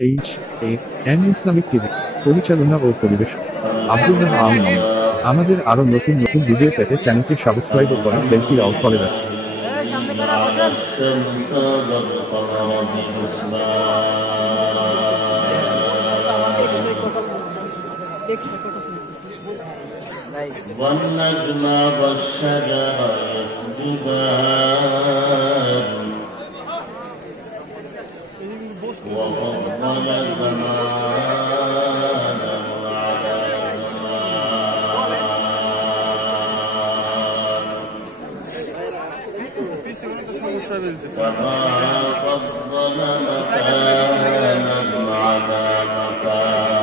HAN Islamic TV পরিচালনা ও পরিবেশক আব্দুল্লাহ আমিন। আমাদের আরো নতুন নতুন ভিডিও পেতে চ্যানেলটি সাবস্ক্রাইব করে বেলটি অল করে রাখুন। والنجم والشجر يسجدان وفضل زمانا على زمان كما فضل مكانا على مكان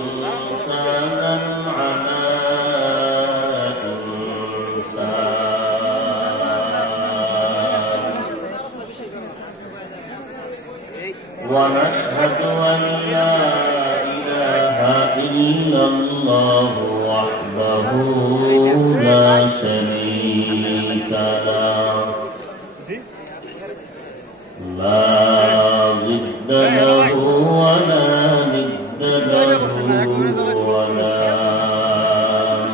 وإنسانا على إنسان ونشهد أن لا إله إلا الله وحده لا شريك له لا ضد له ولا ند له ولا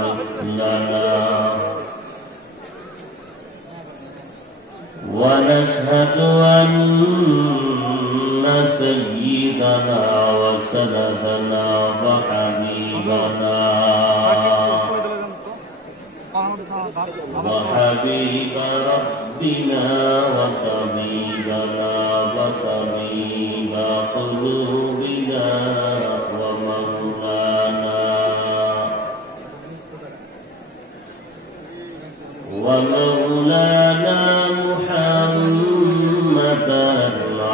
مثل له ونشهد أن سيدنا وسندنا وحبيب ربنا وطبيبنا وطبيب قلوبنا ومولانا محمدا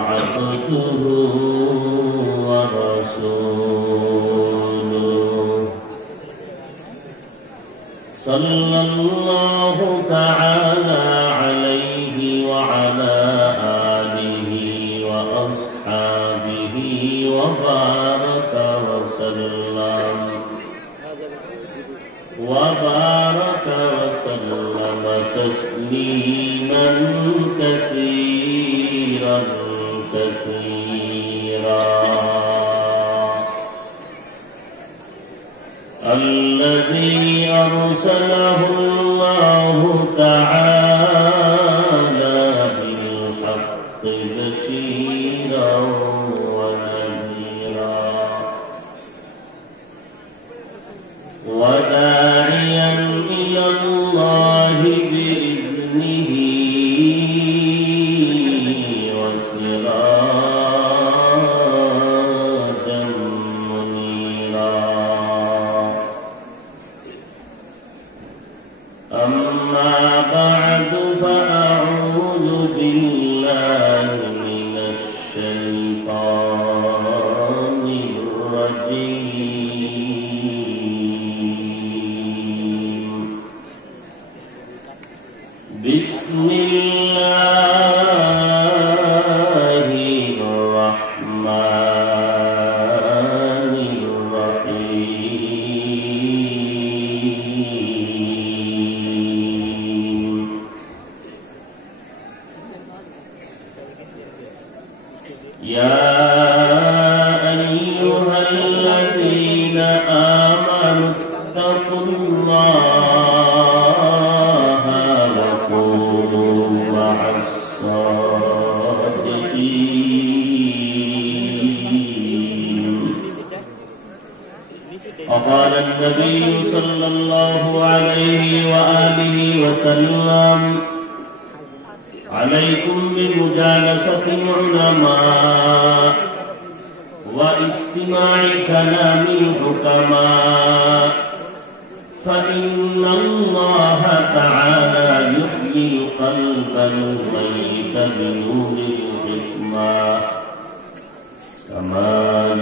عبده ورسوله صلى الله تعالى عليه وعلى آله وأصحابه وبارك وسلم تسليما كثيرا الذي أرسله الله تعالى بالحق بشيرا ونذيرا وداعيا إلى الله بإذنه وسراجا منيرا أما بعد فأعوذ بالله من الشيطان الرجيم بسم الله الرحمن الرحيم يا أيها الذين آمنوا اتقوا الله وكونوا مع الصادقين وقال النبي صلى الله عليه وآله وسلم عليكم بمجالسة العلماء واستماع كلام الحكماء فإن الله تعالى يحيي القلب الميت بنور الحكمة كما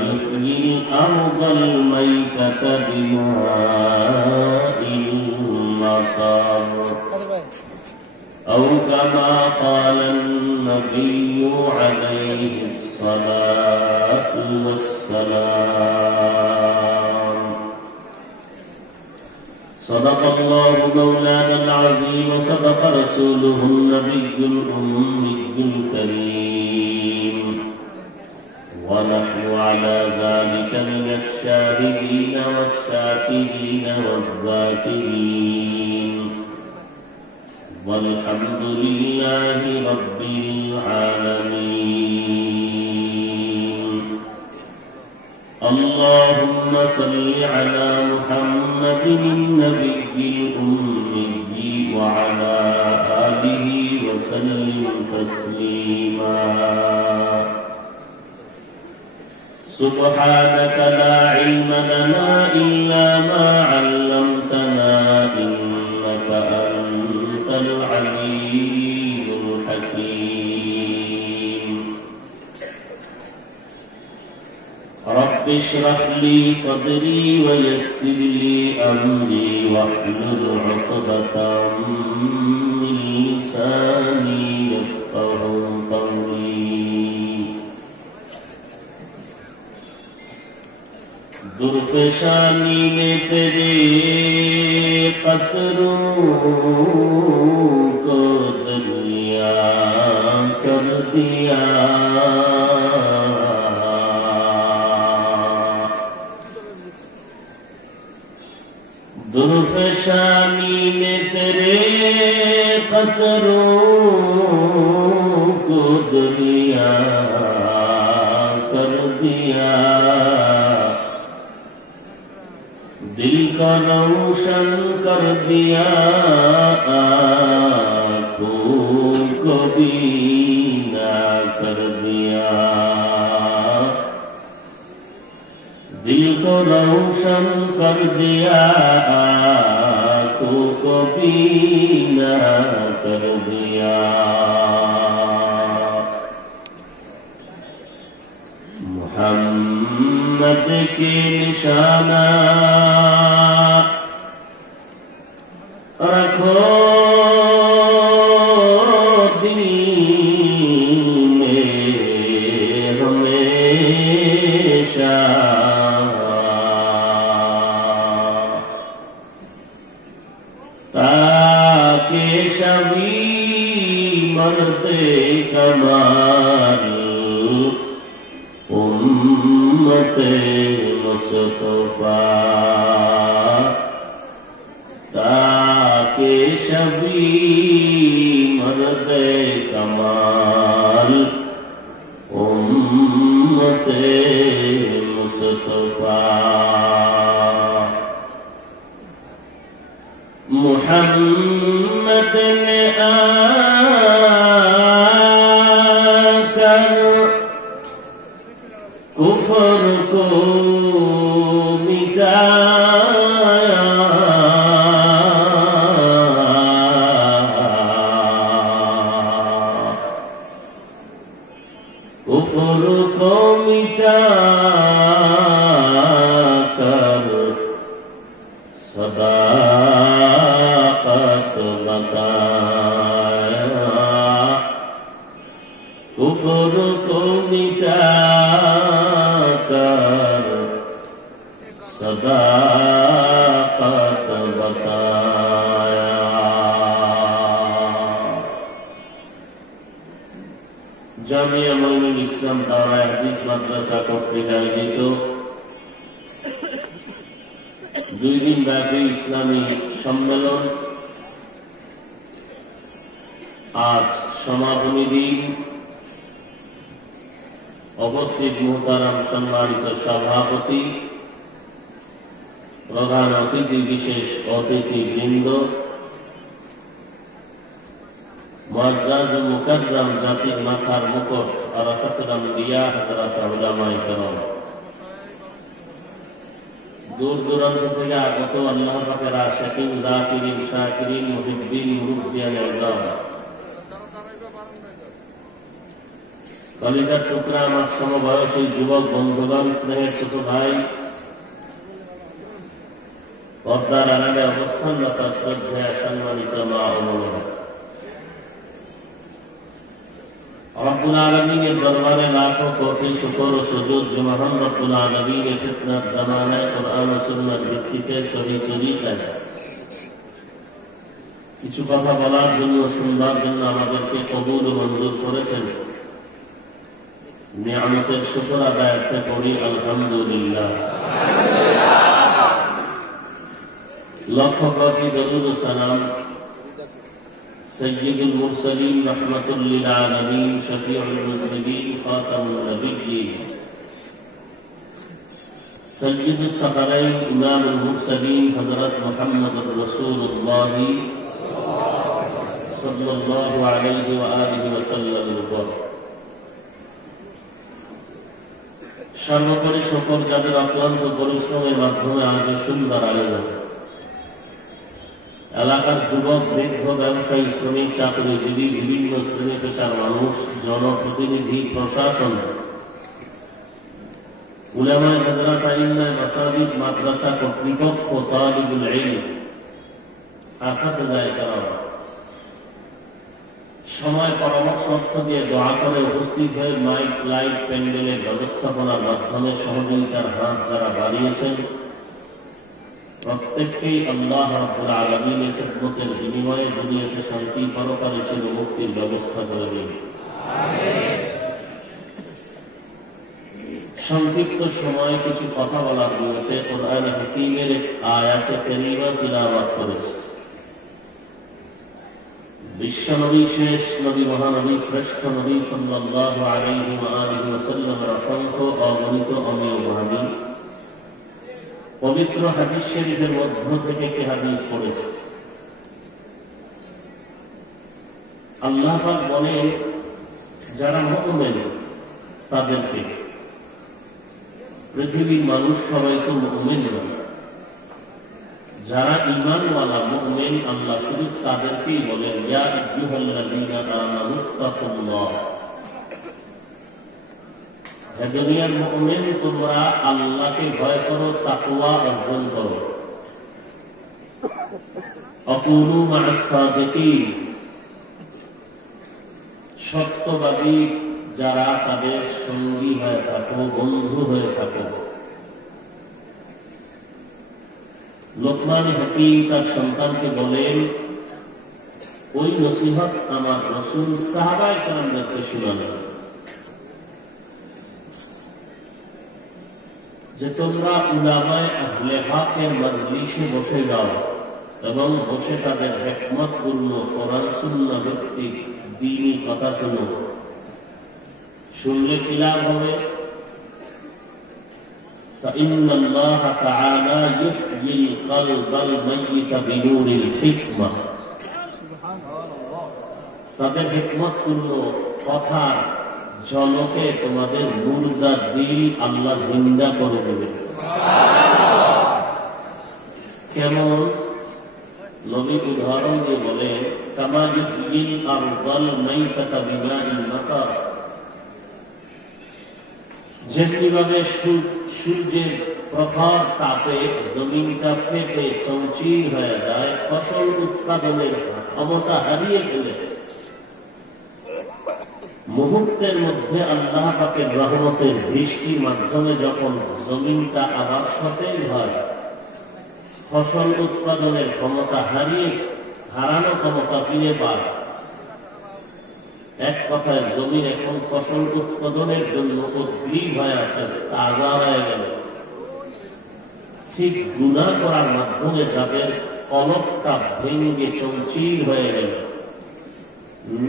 يحيي الأرض الميتة بماء المطر أو كما قال النبي عليه الصلاة والسلام صدق الله مولانا العظيم وصدق رسوله النبي الأمي الكريم ونحن على ذلك من الشاهدين والشاكرين والذاكرين والحمد لله رب العالمين. اللهم صل على محمد النبي الأمي وعلى آله وسلم تسليما. سبحانك لا علم لنا إلا ما علمتنا إنك أنت العليم الحكيم. رب اشرح لي صدري ويسر لي أمري واحلل عقدة من لساني يفقهوا قولي. दुर्फशानी ने तेरे कतरों को दरिया कर दिया. दुर्फशानी ने तेरे कतरों को दरिया कर दिया. दिल का रोशन कर दिया आँखों को बीना कर दिया. दिल को रोशन कर दिया आँखों को बीना कर दिया. मोहम्मद के निशाना रखो दिल में हमेशा. ताकि शबी मरते कमाल उम्मते मुस्तफा. ताकि शबी मर्दे कमाल उम्मते मुस्तफा. मुहम्मद ने आकर कुफर को मिटाया. कुफर को मिटाकर सदाकत बताया. कुफर को मिटाकर सदाकत बताया. জামিয়া মঈনুল ইসলাম দাওরা হাদিস মাদ্রাসা কর্তৃক আয়োজিত 2 দিন ব্যাপী ইসলামী সম্মেলন আজ সমাপনী দিন. উপস্থিত মুহতারাম সম্মানিত সভাপতি, প্রধান অতিথি, বিশেষ অতিথিবৃন্দ, মুআজ্জাজ ও মুকাররম জাতির মাথার মুকুট আরাফাতুল আম্বিয়া হযরত উলামায়ে কেরাম, দূর দূরান্ত থেকে আগত আল্লাহ পাকের আশিকিন, যাকিরিন, শাকিরিন, মুহিব্বিন, মুরব্বিয়ান আযম, কলিজার টুকরা আমার সমবয়সী যুবক বন্ধুগণ, স্নেহের ছোট ভাই, পর্দার আড়ালে অবস্থানরত শ্রদ্ধেয় সম্মানিত মা ও বোনেরা, রব্বুল আলামিনের দরবারে লাখো কোটি শুকর ও সুজুদ যে মহান রব্বুল আলামিনের ফিতনার জামানায় কোরআন ও সুন্নাহর ভিত্তিতে সহি তরিকায় কিছু কথা বলার জন্য, শুনবার জন্য আমাদেরকে কবুল ও মঞ্জুর করেছেন। নিয়ামতের শুকর আদায় করি আলহামদুলিল্লাহ। লক্ষ কোটি দরুদ ও সালাম সৈয়দুল মুরসালিন রাহমাতুল লিল আলামিন শফিউল মুজনিবিন খাতামুন নবিয়্যিন সৈয়দুস সাকারাইন ইমামুল মুরসালিন হযরত মুহাম্মদুর রাসূলুল্লাহ সাল্লাল্লাহু আলাইহি ওয়া আলিহি ওয়াসাল্লামের উপর সর্বোপরি সকল যাদের অক্লান্ত পরিশ্রমের মাধ্যমে আজ সুন্দর আয়োজন। এলাকার যুবক, বৃদ্ধ, ব্যবসায়ী, শ্রমিক, চাকরিজীবী, বিভিন্ন শ্রেণী পেশার মানুষ, জনপ্রতিনিধি, প্রশাসন, উলামায়ে হযরত, আইম্মায়ে মাসাজিদ, মাদ্রাসা কর্তৃপক্ষ, তালিবুল ইলম, আসাতিজায়ে কেরাম সময় পরামর্শ দিয়ে দোয়া করে উপস্থিত হয়ে মাইক, লাইট, প্যান্ডেলের ব্যবস্থাপনার মাধ্যমে সহযোগিতার হাত যারা বাড়িয়েছেন, প্রত্যেককেই আল্লাহ রাব্বুল আলামিনের খিদমতের বিনিময়ে দুনিয়াতে শান্তি, পরকালে ছিল মুক্তির ব্যবস্থা করে দিন। সংক্ষিপ্ত সময়ে কিছু কথা বলার নিয়তে কোরআন হাকীমের আয়াতে কারীমা তিলাওয়াত করেছে। বিশ্বনবী, শেষ নবী, মহানবী, শ্রেষ্ঠ নবী সাল্লাল্লাহু আলাইহি ওয়া আলিহি ওয়াসাল্লামের অসংখ্য অগণিত অমীয় বাণী পবিত্র হাদিস শরীফের মধ্য থেকে একটি হাদিস পড়েছে। আল্লাহ পাক বলেন, যারা মুমিন তাদেরকে, পৃথিবীর মানুষ সবাই তো মুমিন নয়, যারা ঈমানওয়ালা মুমিন আল্লাহ শুধু তাদেরকেই বলেন, ইয়া আইয়ুহাল্লাযীনা আমানুত্তাকুল্লাহ, হে দুনিয়ার মুমিন তোমরা আল্লাহকে ভয় করো, তাকওয়া অর্জন করো। আকুনু মা'আস সাদিকিন, সত্যবাদী যারা তাদের সঙ্গী হয়ে থাকো, বন্ধু হয়ে থাকো। লোকমান হাকীম তার সন্তানকে বলেন, ওই নসিহত আমার রাসূল সাহাবায়ে কেরামদেরকে শোনালেন যে তোমরা উলামায়ে আহলে হকের মজলিসে বসে যাও এবং বসে তাদের হিকমতপূর্ণ কোরআন সুন্নাহ ভিত্তিক দ্বীনি কথা শুনো। শুনলে কি লাভ হবে? فإن الله تعالى يحيي القلب الميت بنور الحكمة, তাদের হিকমতপূর্ণ কথার ঝলকে তোমাদের মুর্দা দিল আল্লাহ জিন্দা করে দেবে। কেমন? নবী উদাহরণ দিয়ে বলেন, কামা ইউহয়িল আরদাল মাইতাতা বিমাইল মাতার, যেমনিভাবে সূর্যের প্রখর তাপে জমিনটা ফেটে চৌচির হয়ে যায়, ফসল উৎপাদনের ক্ষমতা হারিয়ে ফেলে, মুহূর্তের মধ্যে আল্লাহ পাকের রহমতের বৃষ্টির মাধ্যমে যখন জমিনটা আবার সতেজ হয়, ফসল উৎপাদনের ক্ষমতা হারানো ক্ষমতা ফিরে পায়। এক কথায় জমিন এখন ফসল উৎপাদনের জন্য উদ্গ্রীব হয়ে আছে, তাজা হয়ে গেল। ঠিক গুনাহ করার মাধ্যমে যাদের কলকটা ভেঙে চৌচির হয়ে গেল,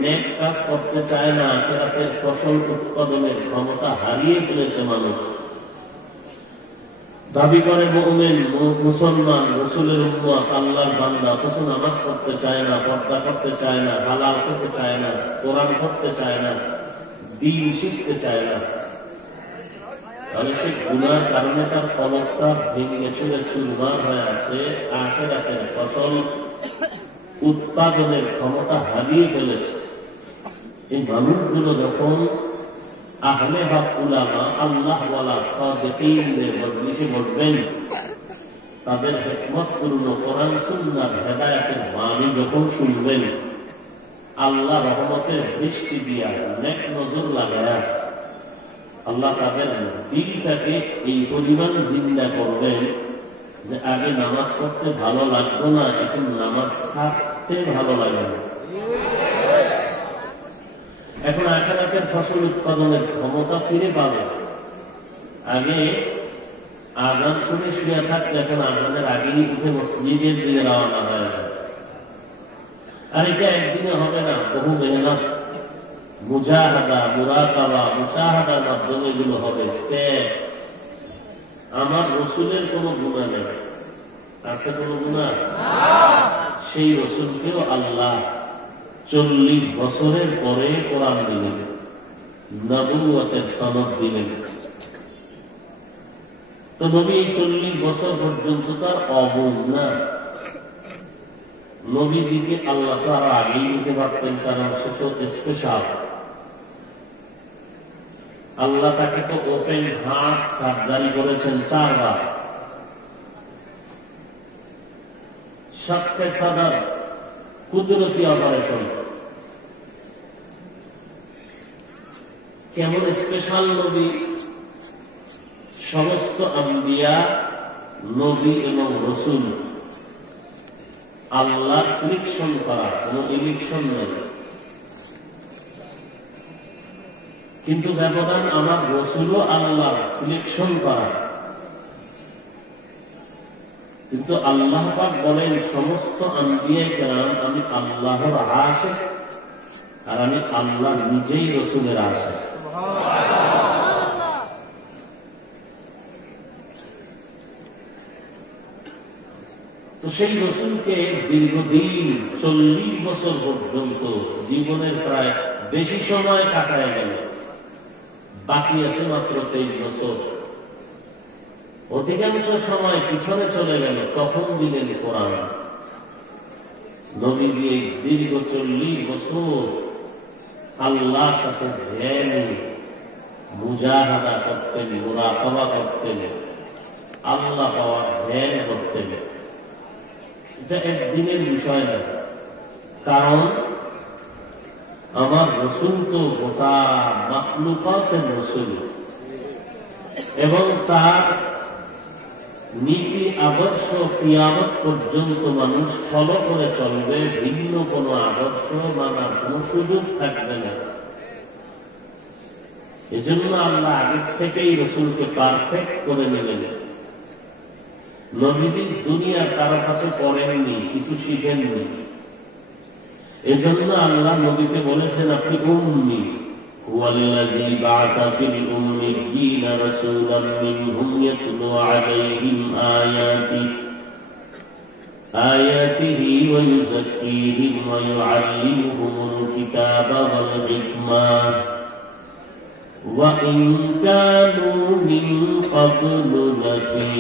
নেক কাজ করতে চায় না, আখিরাতের ফসল উৎপাদনের ক্ষমতা হারিয়ে ফেলেছে মানুষ। দাবি করে মুমিন, মুসলমান, রাসূলের উম্মত, আল্লাহর বান্দা, অথচ নামাজ পড়তে চায় না, পর্দা করতে চায় না, হালাল খেতে চায় না, কোরআন পড়তে চায় না, দ্বীন শিখতে চায় না। তাহলে সে গুনার কারণে তার কলকটা ভেঙে চুরে চুরমার হয়ে আছে, আখিরাতের ফসল উৎপাদনের ক্ষমতা হারিয়ে ফেলেছে। এই মানুষগুলো যখন আহলে হক উলামা, আল্লাহওয়ালা সাদিকীনদের মজলিসে বসবেন, তাদের হিকমতপূর্ণ কোরআন সুন্নাহর হেদায়েতের বাণী যখন শুনবেন, আল্লাহ রহমতের দৃষ্টি দিয়া নেক নজর লাগায়া আল্লাহ তাদের দিলটাকে এই পরিমাণ জিন্দা করবেন যে আগে নামাজ পড়তে ভালো লাগতো না, এখন নামাজ ছাড় খাটতে ভালো লাগে না। এখন আখেরাতের ফসল উৎপাদনের ক্ষমতা ফিরে পাবে। আগে আজান শুনে শুয়ে থাকতে এখন আজানের আগেই উঠে মসজিদের দিকে রওনা হয়ে যায়। আর এটা একদিনে হবে না, বহু মেহনত, মুজাহাদা, মুরাকাবা, মুশাহাদার মাধ্যমে এগুলো হবে। আমার রসুলের কোন গুনাহ নেই, আছে কোন গুনাহ? সেই রসুলকেও আল্লাহ 40 বছরের পরে কোরআন দিলেন, নবুয়তের সনদ দিলেন। তো নবী 40 বছর পর্যন্ত তার অবুঝ না। নবীজিকে আল্লাহ তো আরো আগেই নিতে পারতেন, কারণ সে তো স্পেশাল। আল্লাহ তাকে তো ওপেন হার্ট সার্জারি করেছেন 4 বার। শাক্কে সাদার কুদরতি অপারেশন। কেমন স্পেশাল নবী! সমস্ত আম্বিয়া, নবী এবং রসুল আল্লাহ সিলেকশন করা, কোন ইলেকশন নেই। কিন্তু ব্যবধান আমার রসুলও আল্লাহ সিলেকশন করা। কিন্তু আল্লাহ পাক বলেন সমস্ত আম্বিয়া কেরাম আমি আল্লাহর আশিক, আর আমি আল্লাহ নিজেই রসুলের আশিক। তো সেই রসুলকে দীর্ঘদিন 40 বছর পর্যন্ত জীবনের প্রায় বেশি সময় কাটায় গেল, বাকি আছে মাত্র 23 বছর। অধিকাংশ সময় পিছনে চলে গেল, তখন দিলেন কোরআন। নবীজি এই দীর্ঘ 40 বছর আল্লাহর সাথে ধ্যান, মুজাহাদা করতেন, মুরাকাবা করতেন, আল্লাহ পাওয়ার ধ্যান করতেন। এটা একদিনের বিষয় না, কারণ আমার রসুল তো গোটা মাখলুকাতের রসুল, এবং তার নীতি আদর্শ কিয়ামত পর্যন্ত মানুষ ফলো করে চলবে। ভিন্ন কোন আদর্শ মানার কোন সুযোগ থাকবে না। এজন্য আল্লাহ আগের থেকেই রসুলকে পারফেক্ট করে নিলেন। নবীজি দুনিয়া কারো কাছে পড়েননি, কিছু শিখেননি। এজন্য আল্লাহ নবীকে বলেছেন আপনি উম্মি। হুয়াল্লাযী বা'আসা ফিল উম্মিয়্যিনা রাসূলাম মিনহুম ইয়াতলু আলাইহিম আয়াতিহি ওয়া ইউযাক্কিহিম ওয়া ইউআল্লিমুহুমুল কিতাবা ওয়াল হিকমাহ ওয়া ইন কানূ মিন ক্বাবলু লাফী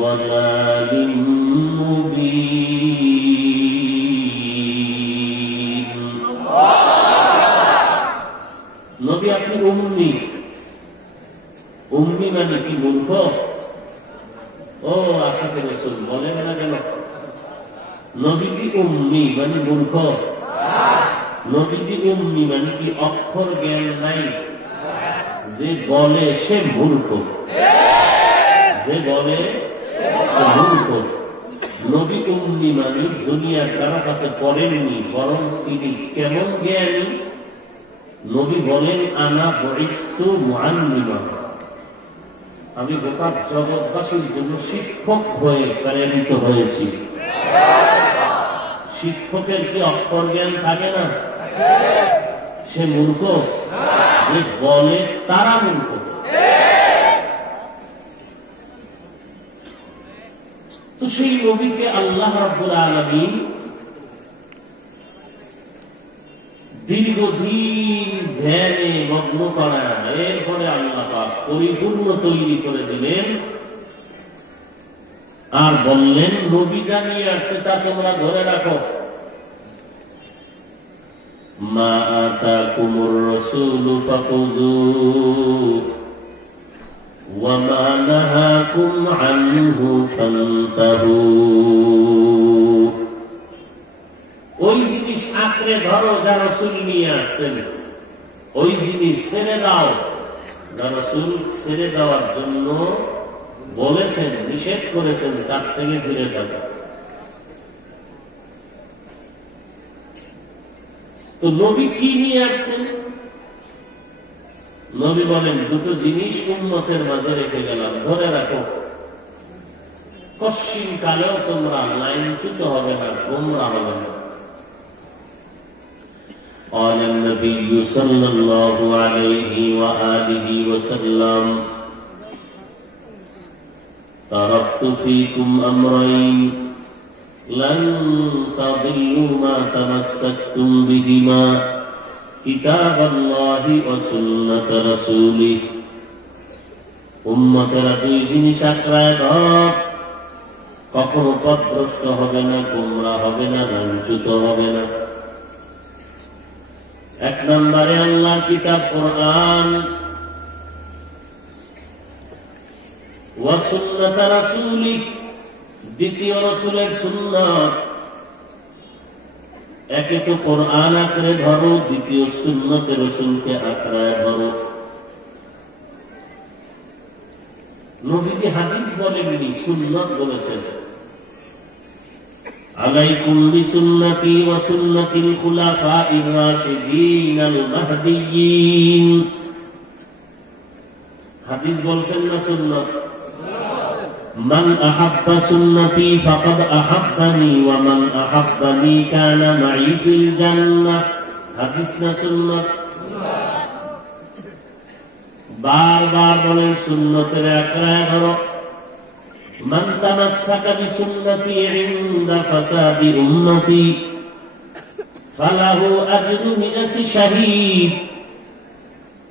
যালালিম মুবীন। নবী আপনি উম্মি। উম্মি মানে কি মূর্খ? ও আশিকে রাসূল বলেন না কেন? নবীজি উম্মি মানে মূর্খ? নবীজি উম্মি মানে কি অক্ষর জ্ঞান নাই? যে বলে সে মূর্খ, যে বলে সে মূর্খ। নবী উম্মি মানে দুনিয়ার কারো কাছে পড়েননি, বরং তিনি কেমন জ্ঞানী? নবী বলেন আনা বুইসতু মুআল্লিমান, আমি গোটা জগৎবাসীর জন্য শিক্ষক হয়ে প্রেরিত হয়েছি। শিক্ষকের কি অক্ষর জ্ঞান থাকে না? সে মূর্খ? যে বলে তারা মূর্খ। তো সেই নবীকে আল্লাহ রাব্বুল আলামিন দীর্ঘদিন ধ্যানে মগ্ন করা, এরপরে আল্লাহ পাক পরিপূর্ণ তৈরি করে দিলেন। আর বললেন নবী জানিয়ে আছে তা তোমরা ধরে রাখো। মা আতাকুমুর রাসূলু ফাখুযুহু ওয়া মা নাহাকুম আনহু ফান্তাহু। ওই জিনিস আঁকড়ে ধরো যা রাসূল নিয়ে আসেন, ওই জিনিস ছেড়ে দাও যা রাসূল ছেড়ে দেওয়ার জন্য বলেছেন, নিষেধ করেছেন, তার থেকে ফিরে যাবে। তো নবী কি নিয়ে আসছেন? নবী বলেন, দুটো জিনিস উম্মতের মাঝে রেখে গেলাম, ধরে রাখো। কশ্চিন কালেও তোমরা লাইনচ্যুত হবে না, গোমরা হবে না। قال النبي صلى الله عليه وآله وسلم تركت فيكم أمرين لن تضلوا ما تمسكتم بهما كتاب الله وسنة رسوله উম্মতেরা দুই জিনিস আঁকড়ায় ধর, কখনো পথভ্রষ্ট হবে না, গোমরা হবে না, লাঞ্ছিত হবে না। এক নম্বরে আল্লাহর কিতাব কোরআন, ওয়া সুন্নাত রাসূলিহি, দ্বিতীয় রাসূলের সুন্নাত। একে তো কোরআন আঁকড়ে ধরো, দ্বিতীয় সুন্নতে রাসূলকে আঁকড়ায় ধরো। নবীজি হাদিস বলেননি, সুন্নাত বলেছেন। আলাইকুম বিসুন্নতি ওয়া সুন্নাতিল খুলাফাইর রাশিদিনাল মাহদিয়্যিন। হাদিস বলছেন না সুন্নাত? মান আহাব্বা সুন্নতি ফাকাদ আহাব্বানি ওয়া মান আহাব্বানি কানা মাই ফিল জান্নাহ। হাদিস না সুন্নাত? বারবার বলেন সুন্নতের আঁকড়ায় ধরো। মান তামাসসাকা বিসুন্নতি ইনদা ফাসাদি উম্মতি ফালাহু আজরু মিআতি শাহীদ।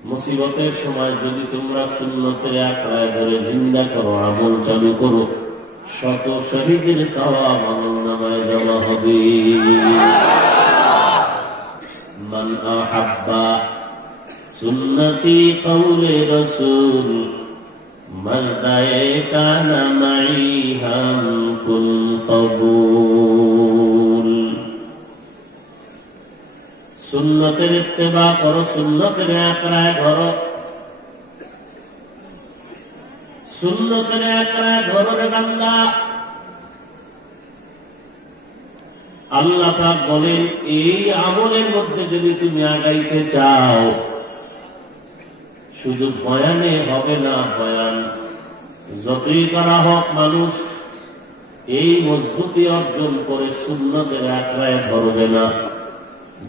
মুসিবতের সময় যদি তোমরা সুন্নতের আঁকড়ায় ধরে জিন্দা করো, আমল চালু করো, শত শহীদের সওয়াব আমলনামায় জমা হবে। মান আহাব্বা সুন্নতি কওলে রাসূল মর্দায়ে কানা মাই হাম কুল কবুল। সুন্নতের ইত্তেবা করো, সুন্নতের আঁকড়ায় ধরো, সুন্নতের আঁকড়ায় ধরো রে বান্দা। আল্লাহ পাক বলেন, এই আমলের মধ্যে যদি তুমি আগাইতে চাও, শুধু বয়ানে হবে না। বয়ান যতই করা হোক, মানুষ এই মজবুতি অর্জন করে সুন্নতের আঁকড়ায় ধরবে না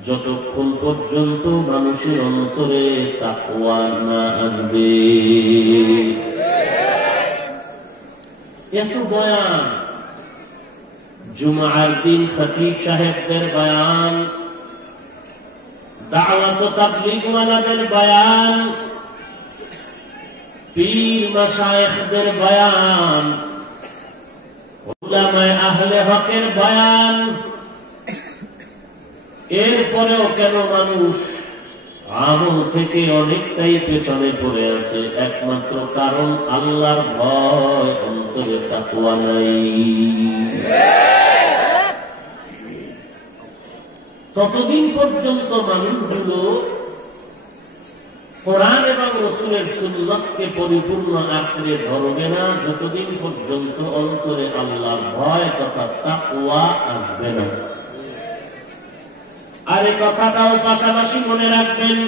যতক্ষণ পর্যন্ত মানুষের অন্তরে তাকওয়া না আসবে। এত বয়ান, জুমার দিন খতিব সাহেবদের বয়ান, দাওয়াত ও তাবলীগ ওয়ালাদের বয়ান, পীর মাশায়েখদের বয়ান, উলামায়ে আহলে হকের বয়ান। এরপরেও কেন মানুষ আমল থেকে অনেকটাই পেছনে পড়ে আছে? একমাত্র কারণ আল্লাহর ভয়, অন্তরে তাকওয়া নাই। ততদিন পর্যন্ত মানুষগুলো কোরআন এবং রাসূলের সুন্নাতকে পরিপূর্ণ আঁকড়ে ধরবে না যতদিন পর্যন্ত অন্তরে আল্লাহর ভয় তথা তাকওয়া আসবে না। আর এই কথাটাও পাশাপাশি মনে রাখবেন,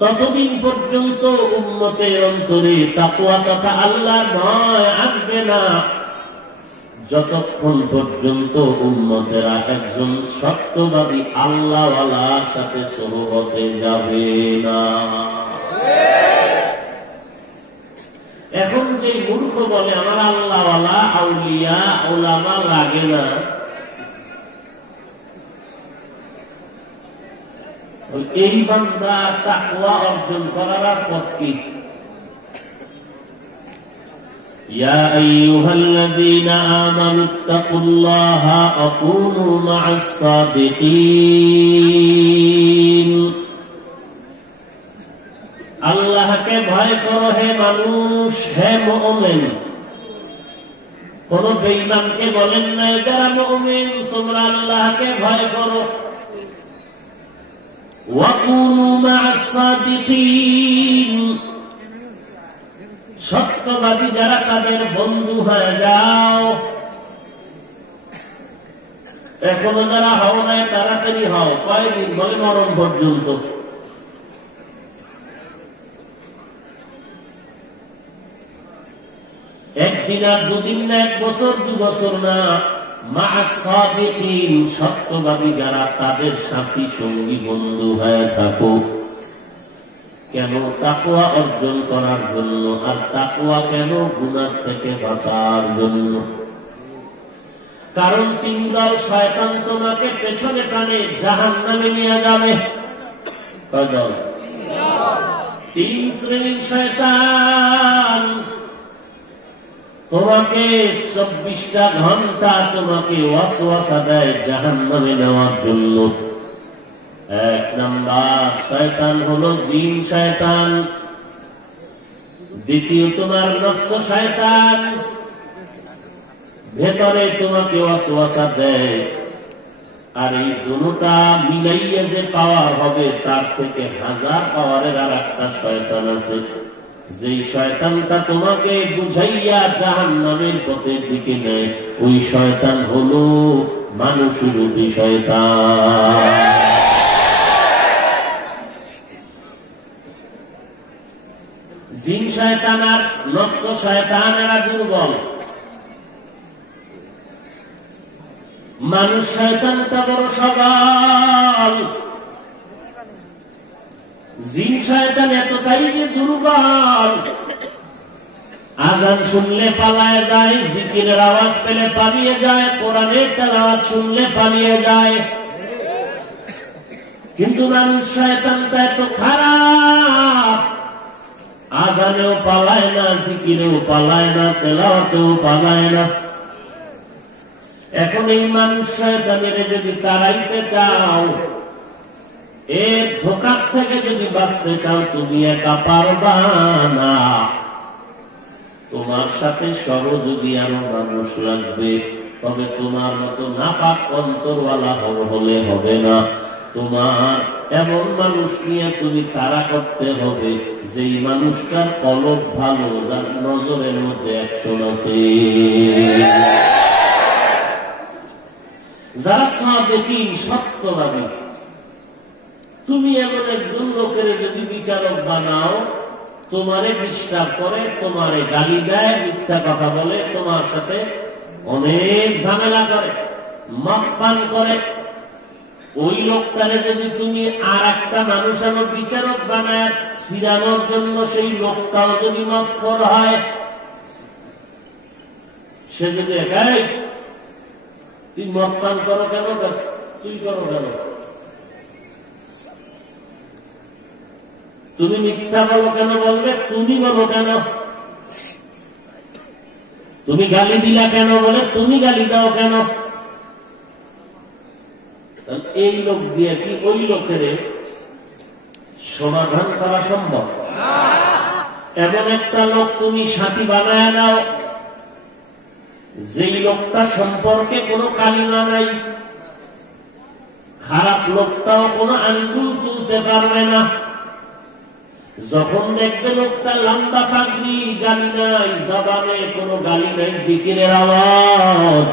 ততদিন পর্যন্ত উম্মতের অন্তরে তাকওয়া তথা আল্লাহর ভয় আসবে না যতক্ষণ পর্যন্ত উম্মতেরা একজন সত্যবাদী আল্লাহওয়ালার সাথে সোহবতে যাবে না। এখন যে মূর্খ বলে আমার আল্লাহওয়ালা, আউলিয়া, উলামা লাগে না, এই বান্দা তাকওয়া অর্জন করার পথ কি? يا أيها الذين آمنوا اتقوا الله وكونوا مع الصادقين। আল্লাহকে ভয় করো হে মানুষ, হে মুমিন। কোন বেঈমানকে বলেন না যারা মুমিন তোমরা আল্লাহকে ভয় করো। وكونوا مع الصادقين, সত্যবাদী যারা তাদের বন্ধু হয়ে যাও। এখনো যারা হও নাই তাড়াতাড়ি হও, কয়েকদিন বলে মরণ পর্যন্ত। একদিন আর দুদিন না, 1 বছর 2 বছর না, মা সাদিকিন সত্যবাদী যারা তাদের সাথী সঙ্গী বন্ধু হয়ে থাকো। কেন? তাকওয়া অর্জন করার জন্য। আর তাকওয়া কেন? গুনাহ থেকে বাঁচার জন্য। কারণ 3 দল শয়তান তোমাকে পেছনে টানে জাহান্নামে নিয়ে যাবে। কয় দল? 3 শ্রেণীর শয়তান তোমাকে 24টা ঘন্টা তোমাকে ওয়াসওয়াসা দেয় জাহান্নামে নেওয়ার জন্য। 1 নাম্বার শয়তান হলো জিন শয়তান, দ্বিতীয় তোমার নফস শয়তান, ভেতরে তোমাকে ওয়াসওয়াসা দেয়। আর এই দুটোটা মিলাইয়ে যে পাওয়ার হবে তার থেকে 1000 পাওয়ারের আর একটা শয়তান আছে, যেই শয়তানটা তোমাকে বুঝাইয়া জাহান্নামের পথের দিকে নেয়। ওই শয়তান হলো মানুষরূপী শয়তান। জিন শয়তান আর নফস শয়তান এরা দুর্বল। মানুষ শয়তানটা বড় সবল। জিন শয়তান এতটাই যে দুর্বল, আজান শুনলে পালায় যায়, জিকিরের আওয়াজ পেলে পালিয়ে যায়, কোরআনের তেলাওয়াত শুনলে পালিয়ে যায়। কিন্তু মানুষ শয়তানটা এত খারাপ, আজানেও পালায় না, জিকিরেও পালায় না, তেলাওয়াতেও পালায় না। এখন এই মানুষ শয়তানের যদি তাড়াইতে চাও, এর ধোঁকার থেকে যদি বাঁচতে চাও, তুমি একা পারবা না। তোমার সাথে সহযোগী আরো মানুষ লাগবে। তবে তোমার মতো নাপাক অন্তরওয়ালা হলে হবে না। তোমার এমন মানুষ নিয়ে তুমি তাড়া করতে হবে, যেই মানুষটার কলব ভালো, যার নজরের মধ্যে অ্যাকশন আছে। যারা সাদিকিন সত্যবাদী, তুমি এমন একজন লোকের যদি বিচারক বানাও, তোমারে ডিস্টার্ব করে, তোমারে গালি দেয়, মিথ্যা কথা বলে, তোমার সাথে অনেক ঝামেলা করে, মদ পান করে, ওই লোকটারে যদি তুমি আর একটা মানুষ আমার বিচারক বানায় ফিরানোর জন্য, সেই লোকটাও যদি মদখোর হয়, সে যদি একাই তুই মদ পান করো কেন, তুই করো কেন, তুমি মিথ্যা বলো কেন, বলবে তুমি বলো কেন, তুমি গালি দিলা কেন, বলে তুমি গালি দাও কেন। এই লোক দিয়ে কি ওই লোকের সমাধান করা সম্ভব? এমন একটা লোক তুমি সাথী বানায় নাও, যেই লোকটা সম্পর্কে কোনো কালিমা নাই, খারাপ লোকটাও কোনো আঙ্গুল তুলতে পারবে না। যখন দেখবে লোকটা লম্বা পাগড়ি, গালি নাই, জবানে কোনো গালি নাই, জিকিরের আওয়াজ,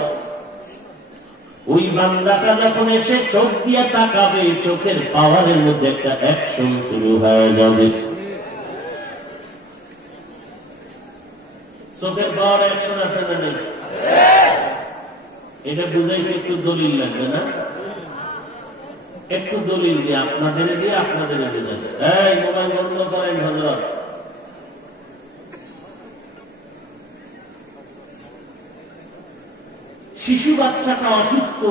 ওই বান্দাটা যখন এসে চোখ দিয়ে তাকাবে, চোখের পাওয়ারের মধ্যে একটা অ্যাকশন শুরু হয়ে যাবে। চোখের পাওয়ার অ্যাকশন আছে না নেই? এটা বুঝাইতে একটু দলিল লাগবে না? একটু দলিল দিয়ে আপনাদের বুঝাবে। এই মোবাইল বন্ধ করেন হযরত। শিশু বাচ্চাটা অসুস্থ,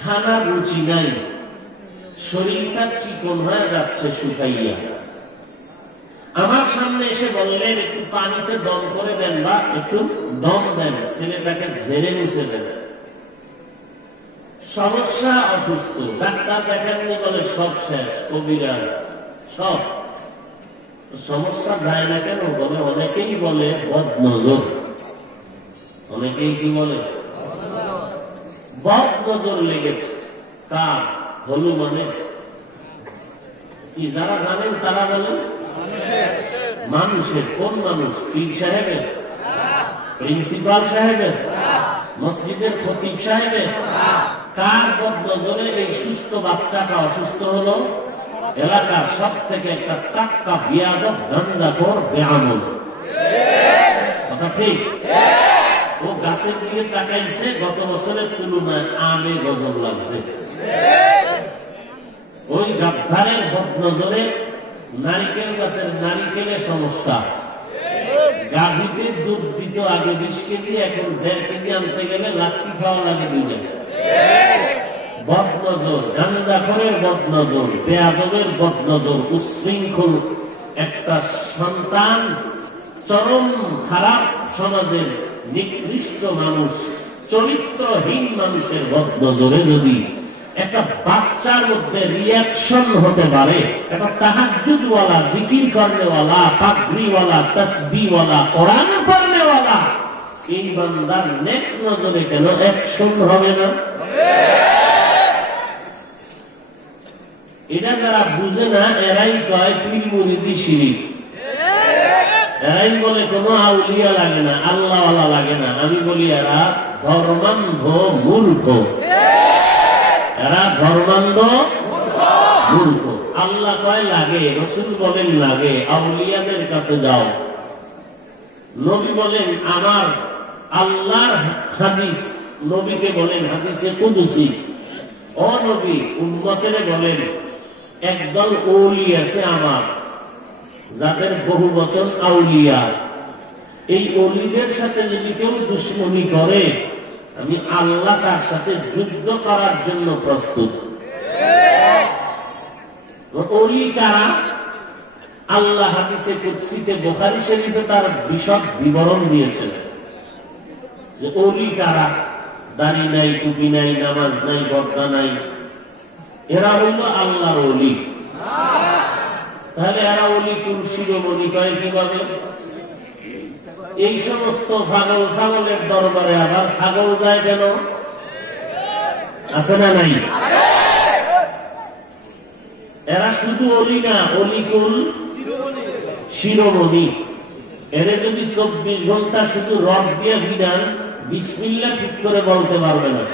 খানার রুচি নাই, শরীরটা চিকন হয়ে যাচ্ছে শুকাইয়া, আমার সামনে এসে বললেন একটু পানিতে দম করে দেন বা একটু দম দেন, ছেলেটাকে ঝেড়ে মুছে দেন। সমস্যা, অসুস্থ, ডাক্তার দেখেননি, বলে সব শেষ, কবিরাজ সব। সমস্যা যায় না কেন? বলে অনেকেই বলে বদ নজর। অনেকেই কি বলে? বদ নজর লেগেছে। কার? হনুমানের। কি যারা জানেন তারা বলেন মানুষের। কোন মানুষ? পীর সাহেবের, প্রিন্সিপাল সাহেবের, মসজিদের খতিব সাহেবের, কার বদনজরে এই সুস্থ বাচ্চাটা অসুস্থ হলো? এলাকার সব থেকে একটা টাটকা বিয়াদব গাঞ্জাখোর বেআমল। কথা ঠিক? ও গাছের দিকে তাকাইছে, গত বছরের তুলনায় আমে গজব লাগছে। ওই গাদ্দারের বদনজরে নারিকেল গাছের নারিকেলের সমস্যা। গাভীতে দুধ দিত আগে 20 কেজি, এখন 1.5 কেজি আনতে গেলে লাঠি খাওয়া লাগে দুধে। বদনজর, গাঞ্জাখোরের বদনজর, বেয়াদবের বদনজর, উচ্ছৃঙ্খল একটা সন্তান, চরম খারাপ সমাজের নিকৃষ্ট মানুষ, চরিত্রহীন মানুষের বদনজরে যদি একটা বাচ্চার মধ্যে রিয়াকশন হতে পারে, একটা তাহাজ্জুদওয়ালা, জিকির করনেওয়ালা, পাগড়িওয়ালা, তাসবিহওয়ালা, কোরআন পড়নেওয়ালা, এই বান্দার নেক নজরে কেন অ্যাকশন হবে না? এটা যারা বুঝে না এরাই কয় পীর মুরিদি শিরিক। এরাই বলে কোনো আউলিয়া লাগে না, আল্লাহওয়ালা লাগে না। আমি বলি এরা ধর্মান্ধ মূর্খ, এরা ধর্মান্ধ মূর্খ। আল্লাহ কয় লাগে, রসুল বলেন লাগে, আউলিয়াদের কাছে যাও। নবী বলেন আমার আল্লাহর হাদিস, নবীকে বলেন হাদিসে কুদসি। ও নবী, উম্মতের বলেন একদল ওলি আছে আমার, যাদের বহু বচন আউলিয়া। এই ওলিদের সাথে যদি কেউ দুশ্মনী করে, আমি আল্লাহ তার সাথে যুদ্ধ করার জন্য প্রস্তুত। ওলি কারা? আল্লাহ হাদিসে কুদসিতে বুখারী শরীফে তার বিশদ বিবরণ দিয়েছেন যে ওলি কারা। দাড়ি নাই, টুপি নাই, নামাজ নাই, পর্দা নাই, এরা হইল আল্লাহর ওলি। তাহলে এরা ওলি কোন শিরোমণি কয় কিভাবে? এই সমস্ত পাগল ছাগলের দরবারে আবার ছাগল যায় কেন? আছে না নাই? এরা শুধু অলি না, অলিকুল শিরোমণি। এরা যদি 24 ঘন্টা শুধু রড দিয়ে বিধান বিসমিল্লাহ ঠিক করে বলতে পারবে না।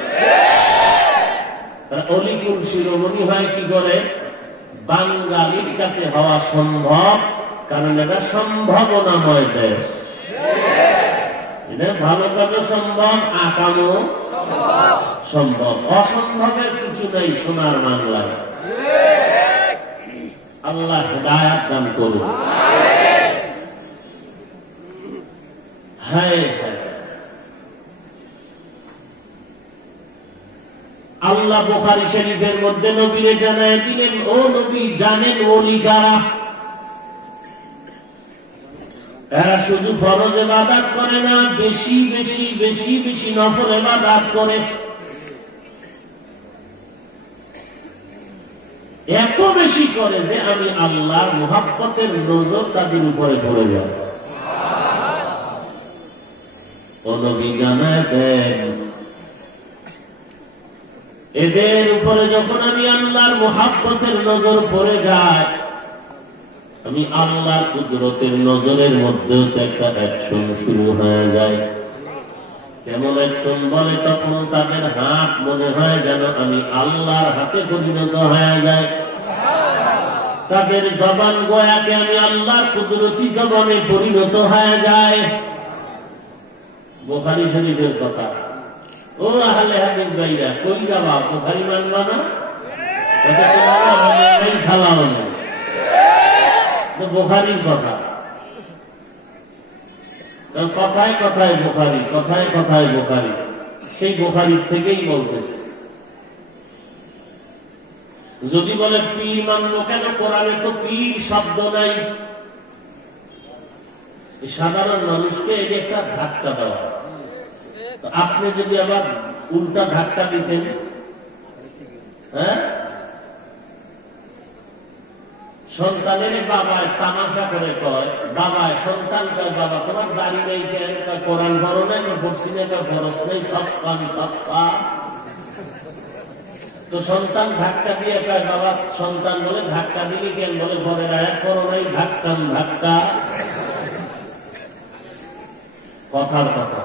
অলিকুল শিরোমণি হয় কি করে? বাঙালির কাছে হওয়া সম্ভব, কারণ এটা সম্ভাবনাময় দেশ। এটা ভালো কাজও সম্ভব, আকামও সম্ভব। অসম্ভবের কিছু নেই সোনার বাংলায়। আল্লাহ হিদায়াত দান করুন। হায় হায়, আল্লাহ বুখারী শরীফের মধ্যে নবীরে জানায় দিলেন, ও নবী জানেন ওলি কারা? এরা শুধু ফরজ ইবাদত করে না, বেশি বেশি বেশি বেশি নফল ইবাদত করে। এত বেশি করে যে আমি আল্লাহর মুহাব্বতের নজর তাদের উপরে পড়ে যায়। ও নবী জানায় দেন, এদের উপরে যখন আমি আল্লাহর মুহাব্বতের নজর পড়ে যায়, আমি আল্লাহর কুদরতের নজরের মধ্যেও তো একটা অ্যাকশন শুরু হয়ে যায়। কেমন অ্যাকশন বলে? তখন তাদের হাত মনে হয় যেন আমি আল্লাহর হাতে পরিণত হয়ে যায়। তাদের জবান গয়াকে আমি আল্লাহর কুদরতি জবানে পরিণত হয়ে যায়। বুখারী শরীফের কথা। ও আহলে হাদিস ভাইরা, কই যাবা? বুখারী মানবা না? সালাম বুখারীর কথা। কথায় কথায় বুখারী, কথায় কথায় বুখারী, সেই বুখারীর থেকেই বলতেছে। যদি বলে পীর মানল কেন? কোরআনে তো পীর শব্দ নাই। সাধারণ মানুষকে এই একটা ধাক্কা দেওয়া। আপনি যদি আবার উল্টা ধাক্কা দিতেন, হ্যাঁ, সন্তানের বাবায় তামাশা করে কয়, বাবায় সন্তান কয়, বাবা তোমার দাড়ি নেই কেন? কোরআন পড়ো নাই, পড়ছি না, খরচ নেই, সৎকা সৎকা। তো সন্তান ধাক্কা দিয়ে কয়, বাবা সন্তান বলে ধাক্কা দিলে কেন? বলে ঘরের আয়াত করো নাই, ধাক্কান ধাক্কা। কথার কথা,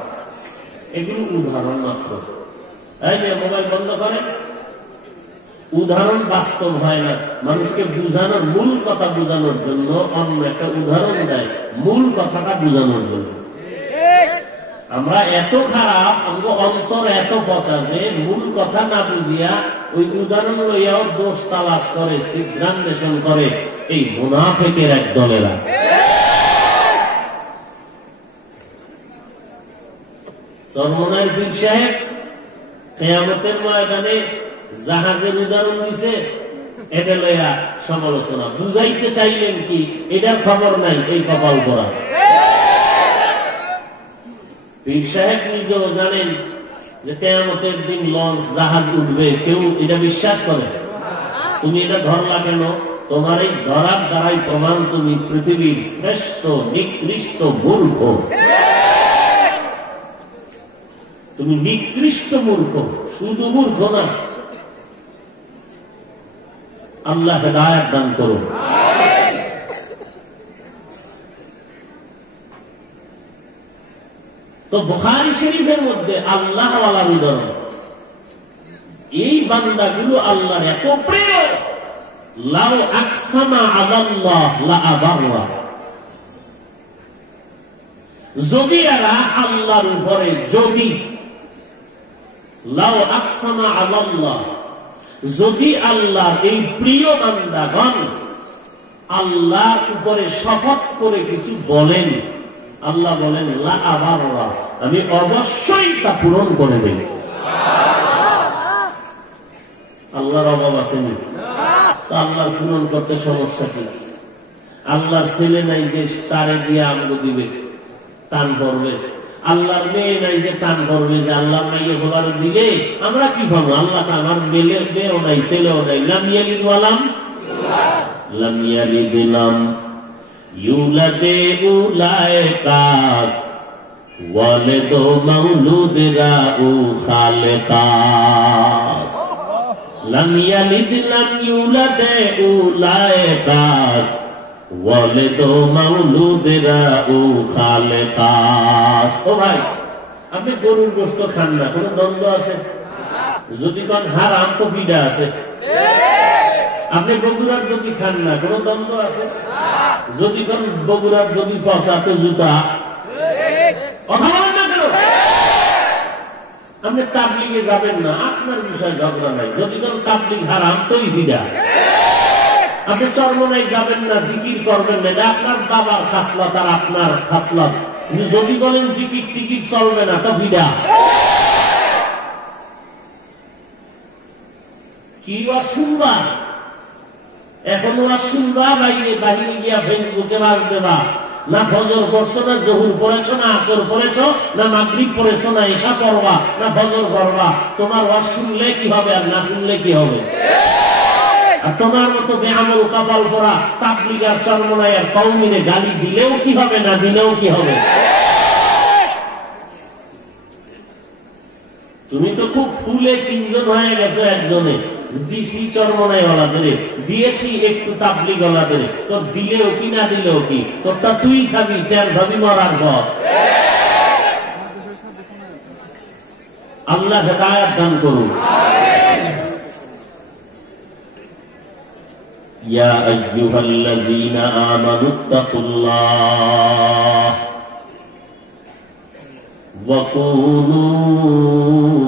এগুলো উদাহরণ মাত্র। এই যে মোবাইল বন্ধ করে, উদাহরণ বাস্তব হয় না, মানুষকে বুঝানোর, মূল কথা বুঝানোর জন্য অন্য একটা উদাহরণ দেয়, মূল কথাটা বুঝানোর জন্য। আমরা এত খারাপ, আমাদের অন্তর এত পচা যে মূল কথা না বুঝিয়া ওই উদাহরণ লইয়াও দোষ তালাশ করে, সিদ্ধান্বেষণ করে এই মুনাফিকের এক দলেরা। চরমনার পীর সাহেব কিয়ামতের ময়দানে জাহাজের উদাহরণ দিছে, এটা লইয়া সমালোচনা। বুঝাইতে চাইলেন কি এটার খবর নাই, এই কপাল পড়া। পীর সাহেব নিজেও জানেন যে কিয়ামতের দিন লঞ্চ, জাহাজ উঠবে, কেউ এটা বিশ্বাস করে? তুমি এটা ধরলা কেন? তোমার এই ধরার দ্বারাই প্রমাণ তুমি পৃথিবীর শ্রেষ্ঠ নিকৃষ্ট মূর্খ। তুমি নিকৃষ্ট মূর্খ, শুধু মূর্খ না। আল্লাহ হেদায়েত দান করুন। তো বুখারী শরীফের মধ্যে আল্লাহ ওয়ালার উদাহরণ, এই বান্দাগুলো আল্লাহর এত প্রিয়, লাউ আকসামা আলাল্লাহ লা আবাররা, যদি এরা আল্লাহর উপরে, যদি লাউ আকসামা আলাল্লাহ, যদি আল্লাহ এই প্রিয় বান্দাগণ আল্লাহর উপরে শপথ করে কিছু বলেন, আল্লাহ বলেন লা আবাররা, আমি অবশ্যই তা পূরণ করে দেব। আল্লাহর অভাব আসেনি, তা আল্লাহর পূরণ করতে সমস্যা কি? আল্লাহর ছেলে নাই যে তারে দিয়ে আমগো দিবে, টান পড়বে। আল্লাহর মেয়ে নাই যে টান পড়বে যে আল্লাহ মেয়ে বলার দিলে আমরা কি পাবো? আল্লাহ তো আমার মেয়েও নাই, ছেলেও নাই। লাম ইয়ালিদ ওয়ালাম লাম ইয়ালিদ লাম ইউলাদে উলাইকাস ওয়ালিদু মাউলুদরা উ খালেকাস। লাম ইয়ালিদ লাম ইউলাদে উলাইকাস ওয়ালিদু মাউলুদরা উ খালেকাস। ও ভাই, আপনি গরুর গোশত খান না, কোন দ্বন্দ্ব আছে? যদি কোন হারাম তো বিদা আছে। আপনি বগুড়ার যদি খান না, কোন দ্বন্দ্ব আছে? যদি কোন বগুড়ার যদি পচা তো জুতা। কথা বলেন না কেন? আপনি তাবলিগে যাবেন না, আপনার বিষয়ে ঝগড়া নাই। যদি কোন তাবলিগ হারাম তোই বিদা। আপনি চরমনায় যাবেন না, জিকির করবেন না, আপনার বাবার খাসলত আর আপনার খাসলত। যদি বলেন জিকির টিকিট চলবে না, তো বিদা। কি শুনবা এখন? ওরা শুনবা বাইরে বাহিরে গিয়া ফেসবুকে বার দেবা, না ফজর পড়ছো, না জহুর পড়েছ, না আসর পড়েছ, না মাগরিব পড়েছ, না এশা পড়বা, না ফজর পড়বা। তোমার ওয়াজ শুনলে কি হবে আর না শুনলে কি হবে? আর তোমার মতো বেআমল কপাল পরা তাবলীগ আর চরমনায় আর কওমিরে গালি দিলেও কি হবে, না দিলেও কি হবে? তুমি তো খুব ফুলে তিনজন হয়ে গেছো, একজনে দিছি চরমনায় ওলাদের, দিয়েছি একটু তাবলীগ ওলাদের। তোর দিলেও কি না দিলেও কি, তোরটা তুই খাবি, তেল ভাবি মরার পর। আল্লাহ হেদায়েত দান করুন। ইয়া আইয়ুহাল্লাযীনা আমানুত্তাকুল্লাহ ওয়া কুনু